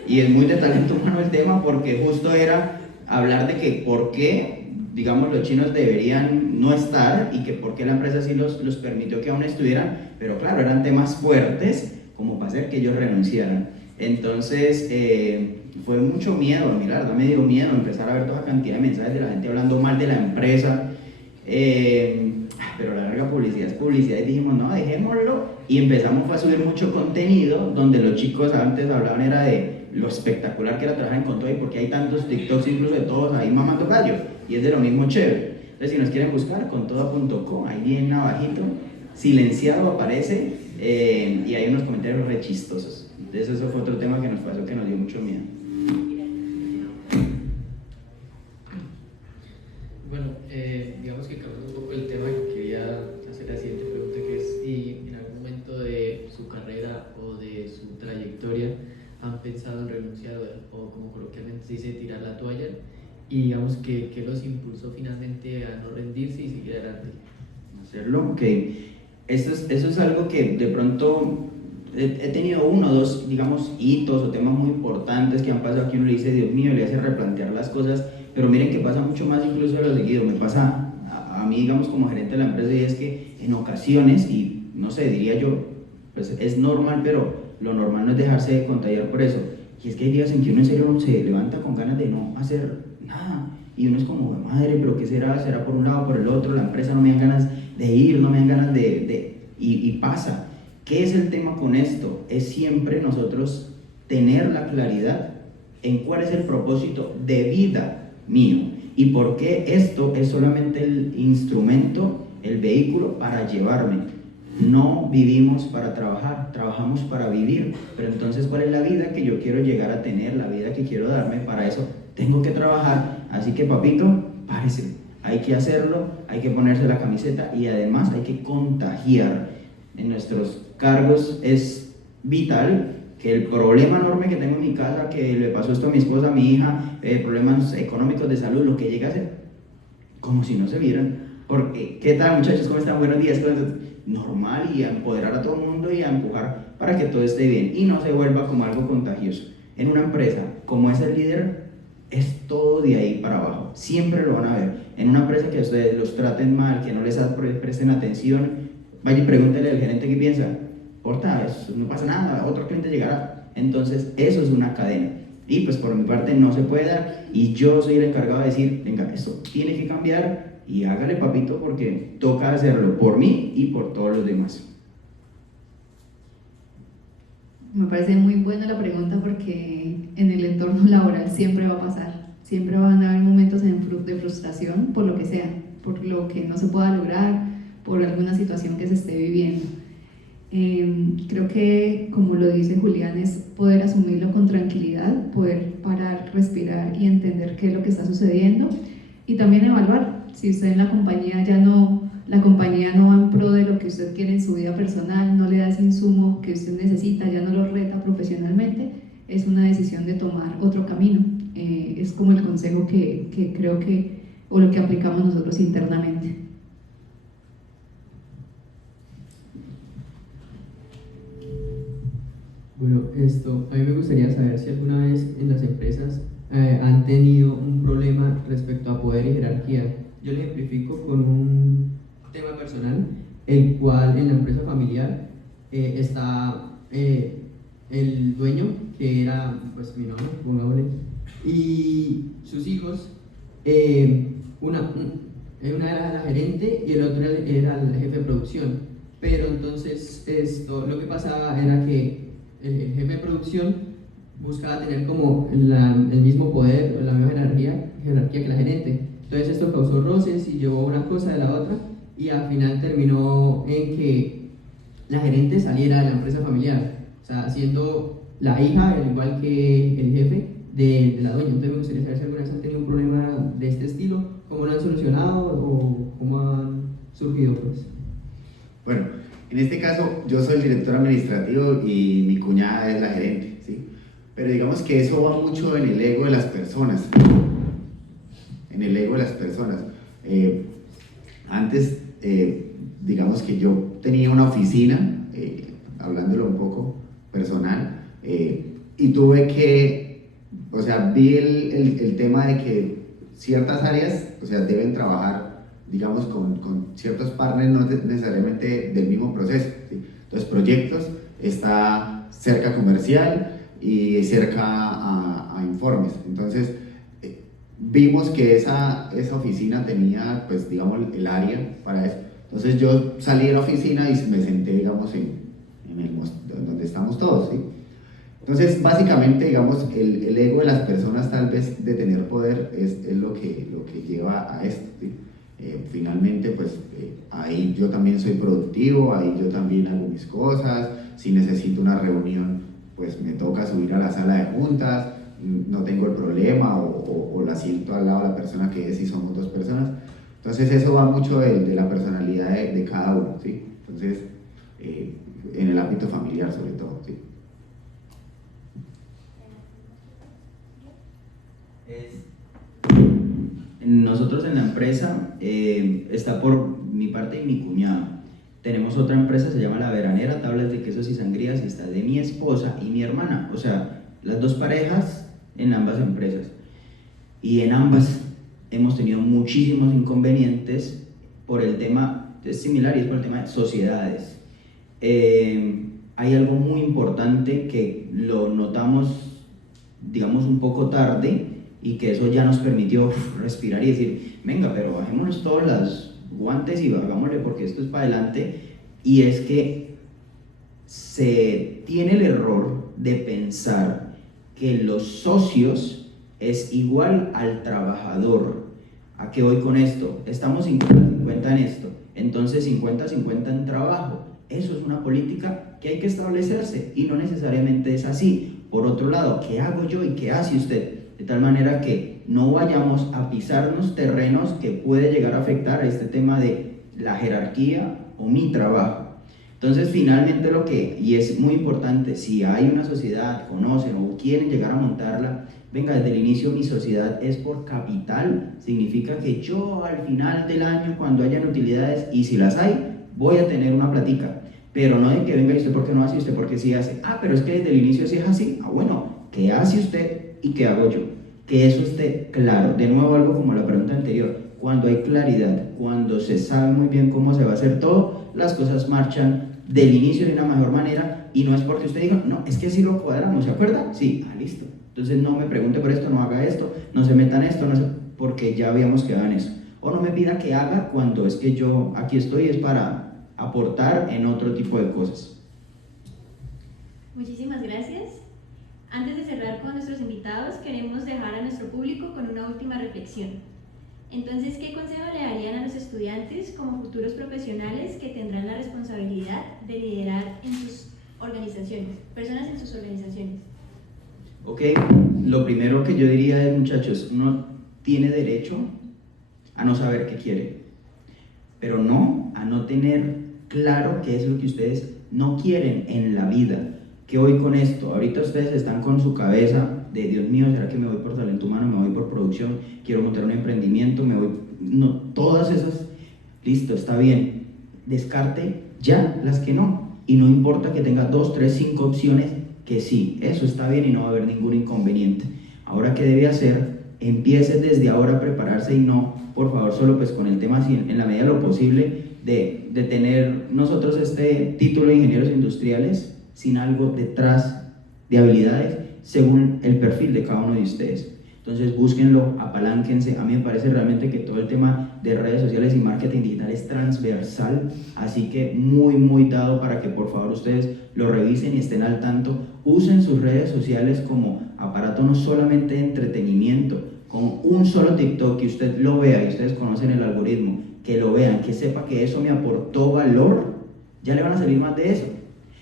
y es muy de talento humano el tema porque justo era hablar de que por qué, digamos, los chinos deberían no estar y que por qué la empresa sí los permitió que aún estuvieran, pero claro, eran temas fuertes como para hacer que ellos renunciaran. Entonces fue mucho miedo, a mí la verdad me dio miedo empezar a ver toda cantidad de mensajes de la gente hablando mal de la empresa, pero la larga publicidad es publicidad y dijimos no, dejémoslo, y empezamos a subir mucho contenido donde los chicos antes hablaban era de lo espectacular que era trabajar en Contoda y porque hay tantos TikToks incluso de todos ahí mamando gallo, y es de lo mismo chévere. Entonces si nos quieren buscar, contoda.co, ahí bien abajito, silenciado aparece, y hay unos comentarios re chistosos. Entonces eso fue otro tema que nos pasó que nos dio mucho miedo. Bueno, digamos que cambiando un poco el tema, quería hacer la siguiente pregunta, que es si en algún momento de su carrera o de su trayectoria han pensado en renunciar o como coloquialmente se dice, tirar la toalla, y digamos que los impulsó finalmente a no rendirse y seguir adelante. Hacerlo, ok. Eso es algo que de pronto he tenido 1 o 2, digamos, hitos o temas muy importantes que han pasado aquí, uno le dice, Dios mío, le hace replantear las cosas, pero miren que pasa mucho más incluso de lo seguido. Me pasa a mí, digamos, como gerente de la empresa, y es que en ocasiones, y no sé, diría yo, pues es normal, pero lo normal no es dejarse contagiar por eso, y es que hay días en que uno en serio se levanta con ganas de no hacer nada, y uno es como, madre, pero ¿qué será? ¿Será por un lado, por el otro? La empresa no me dan ganas de ir, no me dan ganas y pasa. ¿Qué es el tema con esto? Es siempre nosotros tener la claridad en cuál es el propósito de vida mío y por qué esto es solamente el instrumento, el vehículo para llevarme. No vivimos para trabajar, trabajamos para vivir, pero entonces ¿cuál es la vida que yo quiero llegar a tener, la vida que quiero darme? Para eso tengo que trabajar, así que papito, párese, hay que hacerlo, hay que ponerse la camiseta y además hay que contagiar. En nuestros cargos es vital que el problema enorme que tengo en mi casa, que le pasó esto a mi esposa, a mi hija, problemas económicos de salud, lo que llega a ser, como si no se vieran. Porque, ¿qué tal muchachos? ¿Cómo están? Buenos días. Normal, y a empoderar a todo el mundo y a empujar para que todo esté bien y no se vuelva como algo contagioso. En una empresa, como es el líder, es todo de ahí para abajo, siempre lo van a ver. En una empresa que ustedes los traten mal, que no les presten atención, vaya y pregúntele al gerente qué piensa, importa, no pasa nada, otro cliente llegará. Entonces eso es una cadena, y pues por mi parte no se puede dar, y yo soy el encargado de decir, venga, esto tiene que cambiar, y hágale papito, porque toca hacerlo por mí y por todos los demás. Me parece muy buena la pregunta porque en el entorno laboral siempre va a pasar, siempre van a haber momentos de frustración por lo que sea, por lo que no se pueda lograr, por alguna situación que se esté viviendo. Creo que, como lo dice Julián, es poder asumirlo con tranquilidad, poder parar, respirar y entender qué es lo que está sucediendo, y también evaluar si usted en la compañía la compañía no va en pro de lo que usted quiere en su vida personal, no le da ese insumo que usted necesita, ya no lo reta profesionalmente, es una decisión de tomar otro camino. Es como el consejo que creo que, o lo que aplicamos nosotros internamente. Bueno, a mí me gustaría saber si alguna vez en las empresas han tenido un problema respecto a poder y jerarquía. Yo le ejemplifico con un tema personal, el cual en la empresa familiar está el dueño, que era pues mi novio, pongámosle, y sus hijos, una era la gerente y el otro era el jefe de producción. Pero entonces lo que pasaba era que el jefe de producción buscaba tener como el mismo poder o la misma jerarquía que la gerente. Entonces esto causó roces y llevó una cosa de la otra, y al final terminó en que la gerente saliera de la empresa familiar, o sea, siendo la hija, al igual que el jefe de la dueña. Entonces me gustaría saber si alguna vez han tenido un problema de este estilo, cómo lo han solucionado o cómo han surgido, pues. Bueno, en este caso yo soy el director administrativo y mi cuñada es la gerente, ¿sí? Pero digamos que eso va mucho en el ego de las personas, en el ego de las personas. Antes, digamos que yo tenía una oficina, hablándolo un poco personal, y tuve que, o sea, vi el tema de que ciertas áreas, o sea, deben trabajar, digamos, con ciertos partners, no necesariamente del mismo proceso, ¿sí? Entonces, proyectos está cerca comercial y cerca a informes. Entonces, vimos que esa oficina tenía, pues, digamos, el área para eso. Entonces, yo salí de la oficina y me senté, digamos, donde estamos todos, ¿sí? Entonces, básicamente, digamos, el ego de las personas, tal vez, de tener poder, es lo que lleva a esto, ¿sí? Finalmente, pues, ahí yo también soy productivo, ahí yo también hago mis cosas. Si necesito una reunión, pues me toca subir a la sala de juntas, no tengo el problema, o la siento al lado de la persona que es, si somos dos personas. Entonces eso va mucho de la personalidad de cada uno, ¿sí? Entonces, en el ámbito familiar sobre todo, ¿sí? Nosotros en la empresa, está por mi parte y mi cuñado. Tenemos otra empresa, se llama La Veranera, tablas de quesos y sangrías, y está de mi esposa y mi hermana, o sea, las dos parejas en ambas empresas. Y en ambas hemos tenido muchísimos inconvenientes por el tema, es similar, y es por el tema de sociedades. Hay algo muy importante que lo notamos, digamos, un poco tarde, y que eso ya nos permitió respirar y decir, venga, pero bajémonos todos los guantes y hagámosle, porque esto es para adelante. Y es que se tiene el error de pensar que los socios es igual al trabajador. ¿A qué voy con esto? Estamos 50-50 en esto, entonces 50-50 en trabajo. Eso es una política que hay que establecerse, y no necesariamente es así. Por otro lado, ¿qué hago yo y qué hace usted? De tal manera que no vayamos a pisarnos terrenos que puede llegar a afectar a este tema de la jerarquía o mi trabajo. Entonces, finalmente y es muy importante, si hay una sociedad, conocen o quieren llegar a montarla, venga, desde el inicio mi sociedad es por capital, significa que yo al final del año, cuando hayan utilidades, y si las hay, voy a tener una platica, pero no de que venga, ¿y usted por qué no hace? ¿Y usted por qué sí hace? Ah, pero es que desde el inicio sí es así. Ah, bueno, ¿Qué hace usted y qué hago yo? Que eso esté claro. De nuevo, algo como la pregunta anterior, cuando hay claridad, cuando se sabe muy bien cómo se va a hacer todo, las cosas marchan del inicio de una mejor manera, y no es porque usted diga, no, es que si lo cuadramos, ¿se acuerda? Sí, listo. Entonces no me pregunte por esto, no haga esto, no se metan esto, no se... porque ya habíamos quedado en eso. O no me pida que haga cuando es que yo aquí estoy, es para aportar en otro tipo de cosas. Muchísimas gracias. Antes de cerrar con nuestros invitados, queremos dejar a nuestro público con una última reflexión. Entonces, ¿qué consejo le darían a los estudiantes como futuros profesionales que tendrán la responsabilidad de liderar en sus organizaciones, personas en sus organizaciones? Ok, lo primero que yo diría es, muchachos, uno tiene derecho a no saber qué quiere, pero no a no tener claro qué es lo que ustedes no quieren en la vida. Que hoy con esto, ahorita ustedes están con su cabeza de Dios mío, ¿será que me voy por talento humano, me voy por producción, quiero montar un emprendimiento, me voy, no, todas esas, listo, está bien, descarte ya las que no, y no importa que tenga 2, 3, 5 opciones que sí, eso está bien y no va a haber ningún inconveniente. Ahora, ¿qué debe hacer? Empiece desde ahora a prepararse, y no, por favor, solo pues con el tema así, en la medida de lo posible, de tener nosotros este título de ingenieros industriales sin algo detrás de habilidades según el perfil de cada uno de ustedes. Entonces búsquenlo, apalánquense. A mí me parece realmente que todo el tema de redes sociales y marketing digital es transversal, así que muy dado para que por favor ustedes lo revisen y estén al tanto. Usen sus redes sociales como aparato no solamente de entretenimiento, con un solo TikTok que usted lo vea y ustedes conocen el algoritmo, que lo vean, que sepa que eso me aportó valor, ya le van a salir más de eso.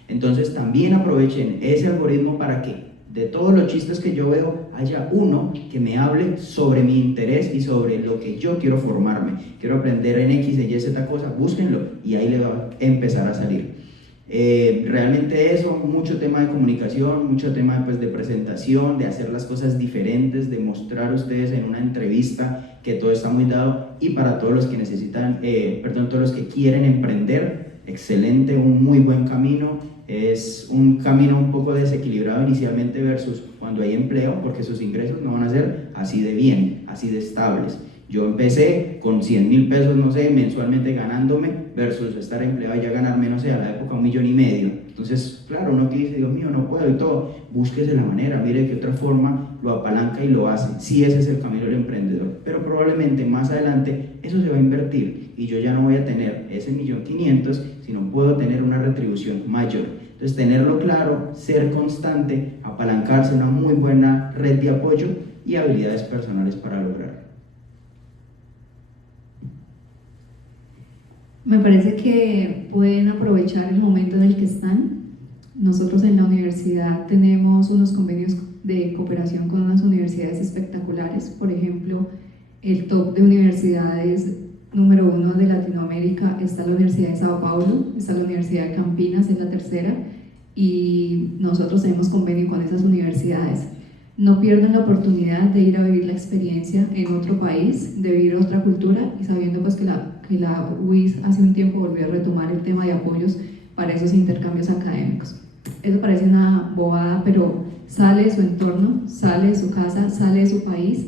Entonces también aprovechen ese algoritmo para que de todos los chistes que yo veo haya uno que me hable sobre mi interés y sobre lo que yo quiero formarme. Quiero aprender en X, Y, Z cosa, búsquenlo y ahí le va a empezar a salir. Realmente eso, mucho tema de comunicación, mucho tema pues, de presentación, de hacer las cosas diferentes, de mostrar a ustedes en una entrevista que todo está muy dado. Y para todos los que necesitan, todos los que quieren emprender, excelente, un muy buen camino. Es un camino un poco desequilibrado inicialmente versus cuando hay empleo, porque sus ingresos no van a ser así de bien, así de estables. Yo empecé con 100,000 pesos, no sé, mensualmente ganándome, versus estar empleado y ya ganarme, no sé, a la época 1,5 millones. Entonces, claro, uno que dice, Dios mío, no puedo y todo, búsquese la manera, mire de qué otra forma lo apalanca y lo hace. Sí, ese es el camino del emprendedor, pero probablemente más adelante eso se va a invertir y yo ya no voy a tener ese 1,500,000, sino puedo tener una retribución mayor. Entonces, tenerlo claro, ser constante, apalancarse, una muy buena red de apoyo y habilidades personales para lograrlo. Me parece que pueden aprovechar el momento en el que están. Nosotros en la universidad tenemos unos convenios de cooperación con unas universidades espectaculares. Por ejemplo, el top de universidades número 1 de Latinoamérica está la Universidad de Sao Paulo, está la Universidad de Campinas, es la tercera, y nosotros tenemos convenio con esas universidades. No pierdan la oportunidad de ir a vivir la experiencia en otro país, de vivir otra cultura, y sabiendo pues que la UIS hace un tiempo volvió a retomar el tema de apoyos para esos intercambios académicos. Eso parece una bobada, pero sale de su entorno, sale de su casa, sale de su país,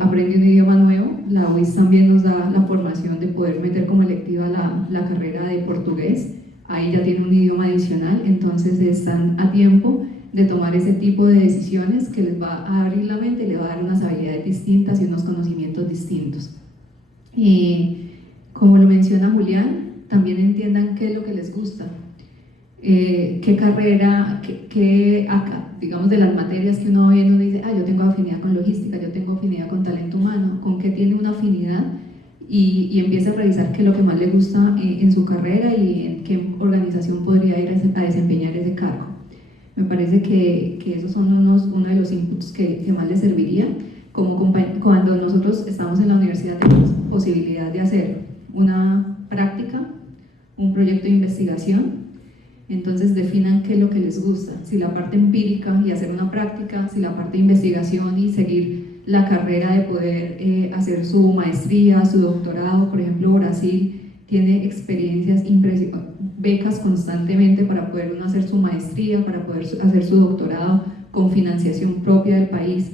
aprende un idioma nuevo. La UIS también nos da la formación de poder meter como electiva la carrera de portugués, ahí ya tiene un idioma adicional, entonces están a tiempo de tomar ese tipo de decisiones que les va a abrir la mente y les va a dar unas habilidades distintas y unos conocimientos distintos. Como lo menciona Julián, también entiendan qué es lo que les gusta, qué carrera, digamos de las materias que uno ve, uno dice, yo tengo afinidad con logística, yo tengo afinidad con talento humano, con qué tiene una afinidad, y empieza a revisar qué es lo que más le gusta en su carrera y en qué organización podría ir a desempeñar ese cargo. Me parece que esos son uno de los inputs que más les serviría. Cuando nosotros estamos en la universidad tenemos posibilidad de hacer una práctica, un proyecto de investigación. Entonces definan qué es lo que les gusta, si la parte empírica y hacer una práctica, si la parte de investigación y seguir la carrera de poder hacer su maestría, su doctorado. Por ejemplo, Brasil tiene experiencias impresionantes, becas constantemente para poder uno hacer su maestría, para poder hacer su doctorado, con financiación propia del país.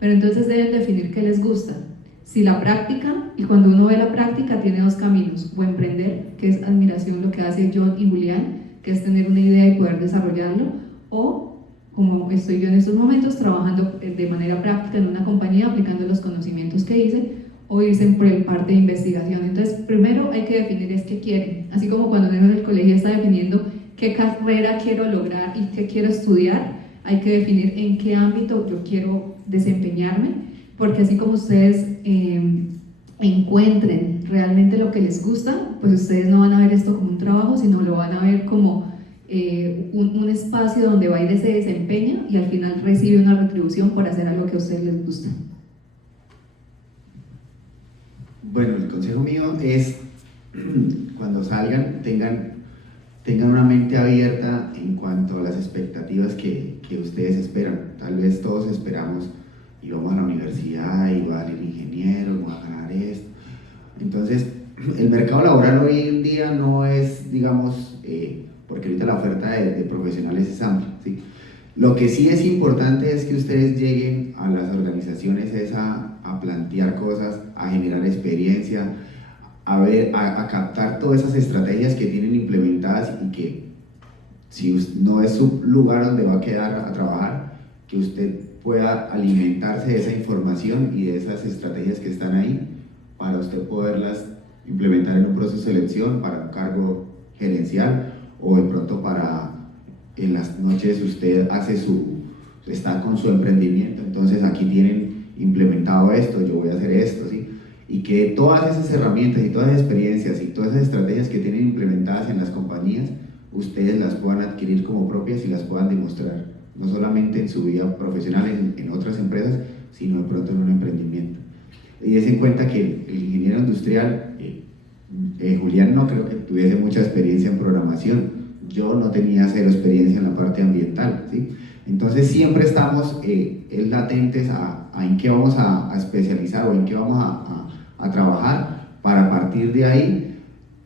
Pero entonces deben definir qué les gusta. Si la práctica, y cuando uno ve la práctica tiene dos caminos, o emprender, que es admiración lo que hace John y Julián, que es tener una idea y poder desarrollarlo, o como estoy yo en estos momentos, trabajando de manera práctica en una compañía, aplicando los conocimientos que hice, o irse por el parte de investigación. Entonces, primero hay que definir es qué quieren, así como cuando uno en el colegio está definiendo qué carrera quiero lograr y qué quiero estudiar, hay que definir en qué ámbito yo quiero desempeñarme, porque así como ustedes encuentren realmente lo que les gusta, pues ustedes no van a ver esto como un trabajo, sino lo van a ver como un espacio donde va a ir ese desempeño y al final recibe una retribución por hacer algo que a ustedes les gusta. Bueno, el consejo mío es, cuando salgan, tengan una mente abierta en cuanto a las expectativas que ustedes esperan. Tal vez todos esperamos, y vamos a la universidad, y voy a salir ingeniero, voy a ganar esto. Entonces, el mercado laboral hoy en día no es, digamos, porque ahorita la oferta de profesionales es amplia, ¿sí? Lo que sí es importante es que ustedes lleguen a las organizaciones a plantear cosas, a generar experiencia, a captar todas esas estrategias que tienen implementadas y que si no es su lugar donde va a quedar a trabajar, que usted pueda alimentarse de esa información y de esas estrategias que están ahí para usted poderlas implementar en un proceso de selección para un cargo gerencial, o de pronto para en las noches usted está con su emprendimiento, entonces aquí tienen implementado esto, yo voy a hacer esto, ¿sí? Y que todas esas herramientas y todas esas experiencias y todas esas estrategias que tienen implementadas en las compañías, ustedes las puedan adquirir como propias y las puedan demostrar, no solamente en su vida profesional en otras empresas, sino de pronto en un emprendimiento. Y des en cuenta que el ingeniero industrial, Julián no creo que tuviese mucha experiencia en programación, yo no tenía cero experiencia en la parte ambiental, ¿sí? Entonces siempre estamos latentes a en qué vamos a especializar o en qué vamos a trabajar, para partir de ahí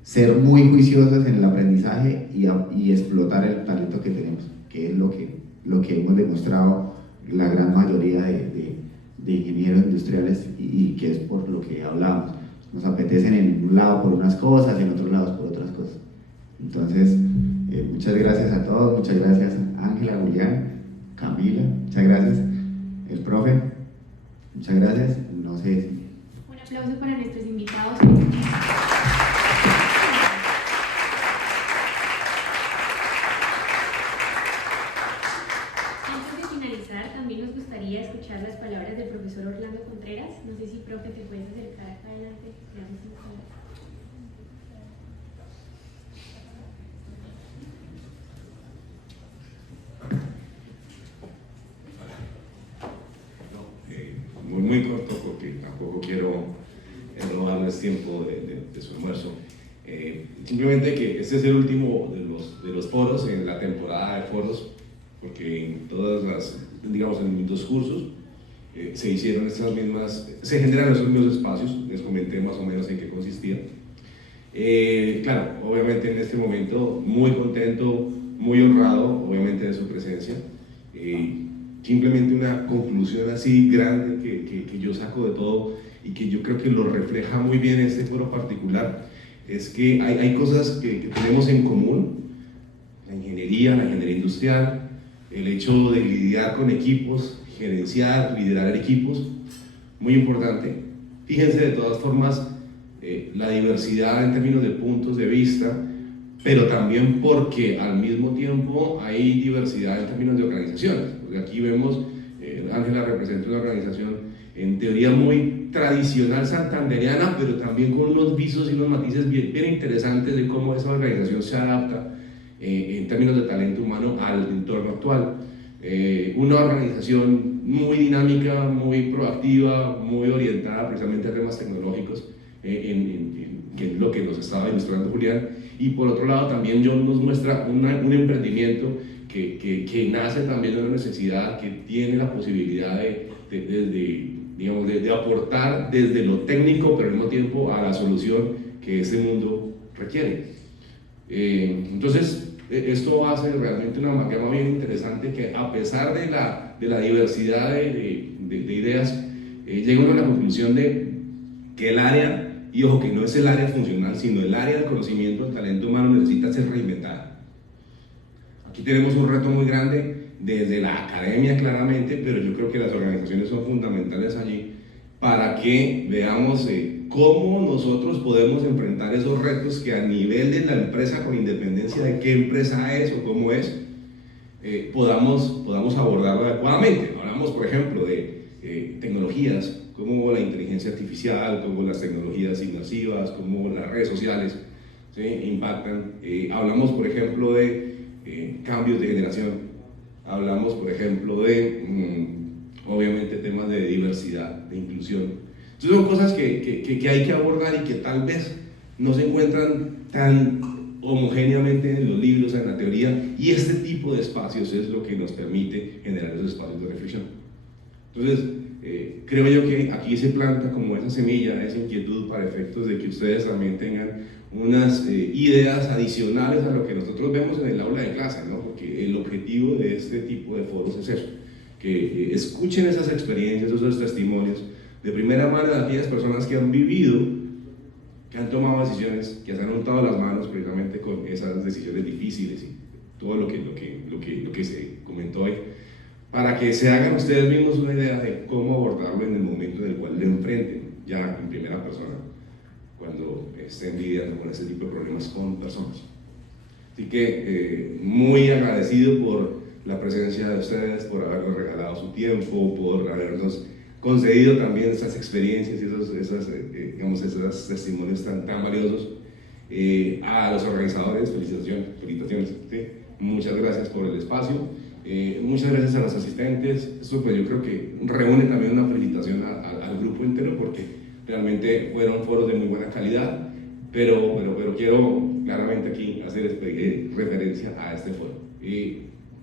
ser muy juiciosos en el aprendizaje y explotar el talento que tenemos, que es lo que hemos demostrado la gran mayoría de ingenieros industriales y que es por lo que hablamos. Nos apetecen en un lado por unas cosas, en otros lados por otras cosas. Entonces, muchas gracias a todos, muchas gracias Ángela, Julián, Camila, muchas gracias, el profe, muchas gracias, no sé si... Un aplauso para nuestros invitados. Antes de finalizar, también nos gustaría escuchar las palabras del profesor Orlando Contreras. No sé si, profe, te puedes acercar acá adelante. Gracias. Muy corto porque tampoco quiero robarles tiempo de su almuerzo. Simplemente que este es el último de los foros en la temporada de foros, porque en todas las, digamos, en los cursos se generan esos mismos espacios. Les comenté más o menos en qué consistía. Claro, obviamente en este momento muy contento, muy honrado, obviamente, de su presencia. Simplemente una conclusión así grande que yo saco de todo y que yo creo que lo refleja muy bien este foro particular, es que hay cosas que tenemos en común: la ingeniería industrial, el hecho de lidiar con equipos, gerenciar, liderar equipos, muy importante. Fíjense de todas formas la diversidad en términos de puntos de vista, pero también porque al mismo tiempo hay diversidad en términos de organizaciones, porque aquí vemos, Ángela representa una organización en teoría muy tradicional santandereana, pero también con unos visos y unos matices bien interesantes de cómo esa organización se adapta en términos de talento humano al entorno actual. Una organización muy dinámica, muy proactiva, muy orientada precisamente a temas tecnológicos, que es lo que nos estaba ilustrando Julián. Y por otro lado también John nos muestra un emprendimiento que nace también de una necesidad, que tiene la posibilidad de aportar desde lo técnico, pero al mismo tiempo a la solución que ese mundo requiere. Entonces, esto hace realmente una amalgama bien interesante que, a pesar de la diversidad de ideas, llega uno a la conclusión de que el área, y ojo que no es el área funcional, sino el área del conocimiento del talento humano, necesita ser reinventada. Aquí tenemos un reto muy grande desde la academia claramente, pero yo creo que las organizaciones son fundamentales allí para que veamos cómo nosotros podemos enfrentar esos retos que a nivel de la empresa, con independencia de qué empresa es o cómo es, podamos abordarlo adecuadamente. Hablamos, por ejemplo, de tecnologías, como la inteligencia artificial, como las tecnologías inmersivas, como las redes sociales, ¿sí?, impactan. Hablamos, por ejemplo, de cambios de generación. Hablamos, por ejemplo, de, obviamente, temas de diversidad, de inclusión. Entonces son cosas que hay que abordar y que tal vez no se encuentran tan homogéneamente en los libros, en la teoría, y este tipo de espacios es lo que nos permite generar esos espacios de reflexión. Entonces, creo yo que aquí se planta como esa semilla, esa inquietud para efectos de que ustedes también tengan unas ideas adicionales a lo que nosotros vemos en el aula de clase, ¿no? Porque el objetivo de este tipo de foros es eso, que escuchen esas experiencias, esos testimonios de primera mano de aquellas personas que han vivido, que han tomado decisiones, que se han untado las manos precisamente con esas decisiones difíciles y todo lo que se comentó hoy, para que se hagan ustedes mismos una idea de cómo abordarlo en el momento en el cual lo enfrenten ya en primera persona, cuando estén lidiando con ese tipo de problemas con personas. Así que muy agradecido por la presencia de ustedes, por habernos regalado su tiempo, por habernos concedido también esas experiencias y esos testimonios tan valiosos. A los organizadores, felicitaciones, ¿sí? Muchas gracias por el espacio. Muchas gracias a los asistentes. Eso, pues, yo creo que reúne también una felicitación al grupo entero, porque realmente fueron foros de muy buena calidad, pero quiero claramente aquí hacer referencia a este foro.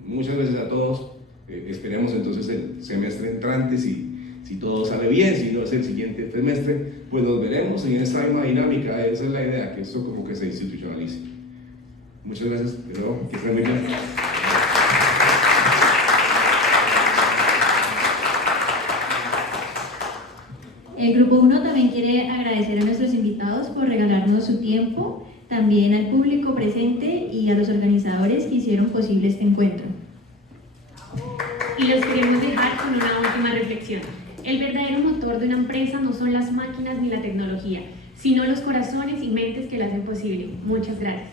Muchas gracias a todos. Esperemos entonces el semestre entrante, si todo sale bien, si no es el siguiente semestre, pues nos veremos en esta misma dinámica. Esa es la idea, que esto como que se institucionalice. Muchas gracias, pero que estén muy bien. El Grupo 1 también quiere agradecer a nuestros invitados por regalarnos su tiempo, también al público presente y a los organizadores que hicieron posible este encuentro. Y los queremos dejar con una última reflexión. El verdadero motor de una empresa no son las máquinas ni la tecnología, sino los corazones y mentes que la hacen posible. Muchas gracias.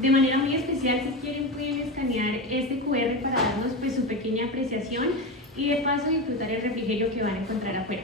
De manera muy especial, si quieren, pueden escanear este QR para darnos, pues, su pequeña apreciación y de paso disfrutar el refrigerio que van a encontrar afuera.